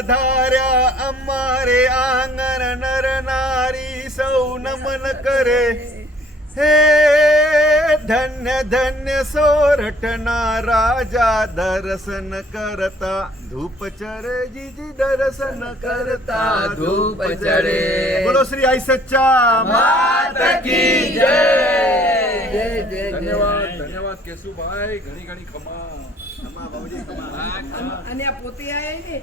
પધાર્યા અમારે આંગણ નર નારી સૌ નમન કરે. હે ધન્ય ધન્ય સોરઠના રાજા દર્શન કરતા ધૂપ ચડે જીજી દર્શન કરતા ધૂપ ચડે. બોલો શ્રી આઈ સચ્ચા માત કી જય. ધન્યવાદ ધન્યવાદ કેશુભાઈ, ઘણી ઘણી ખમા. અને આ પોતે આયા ને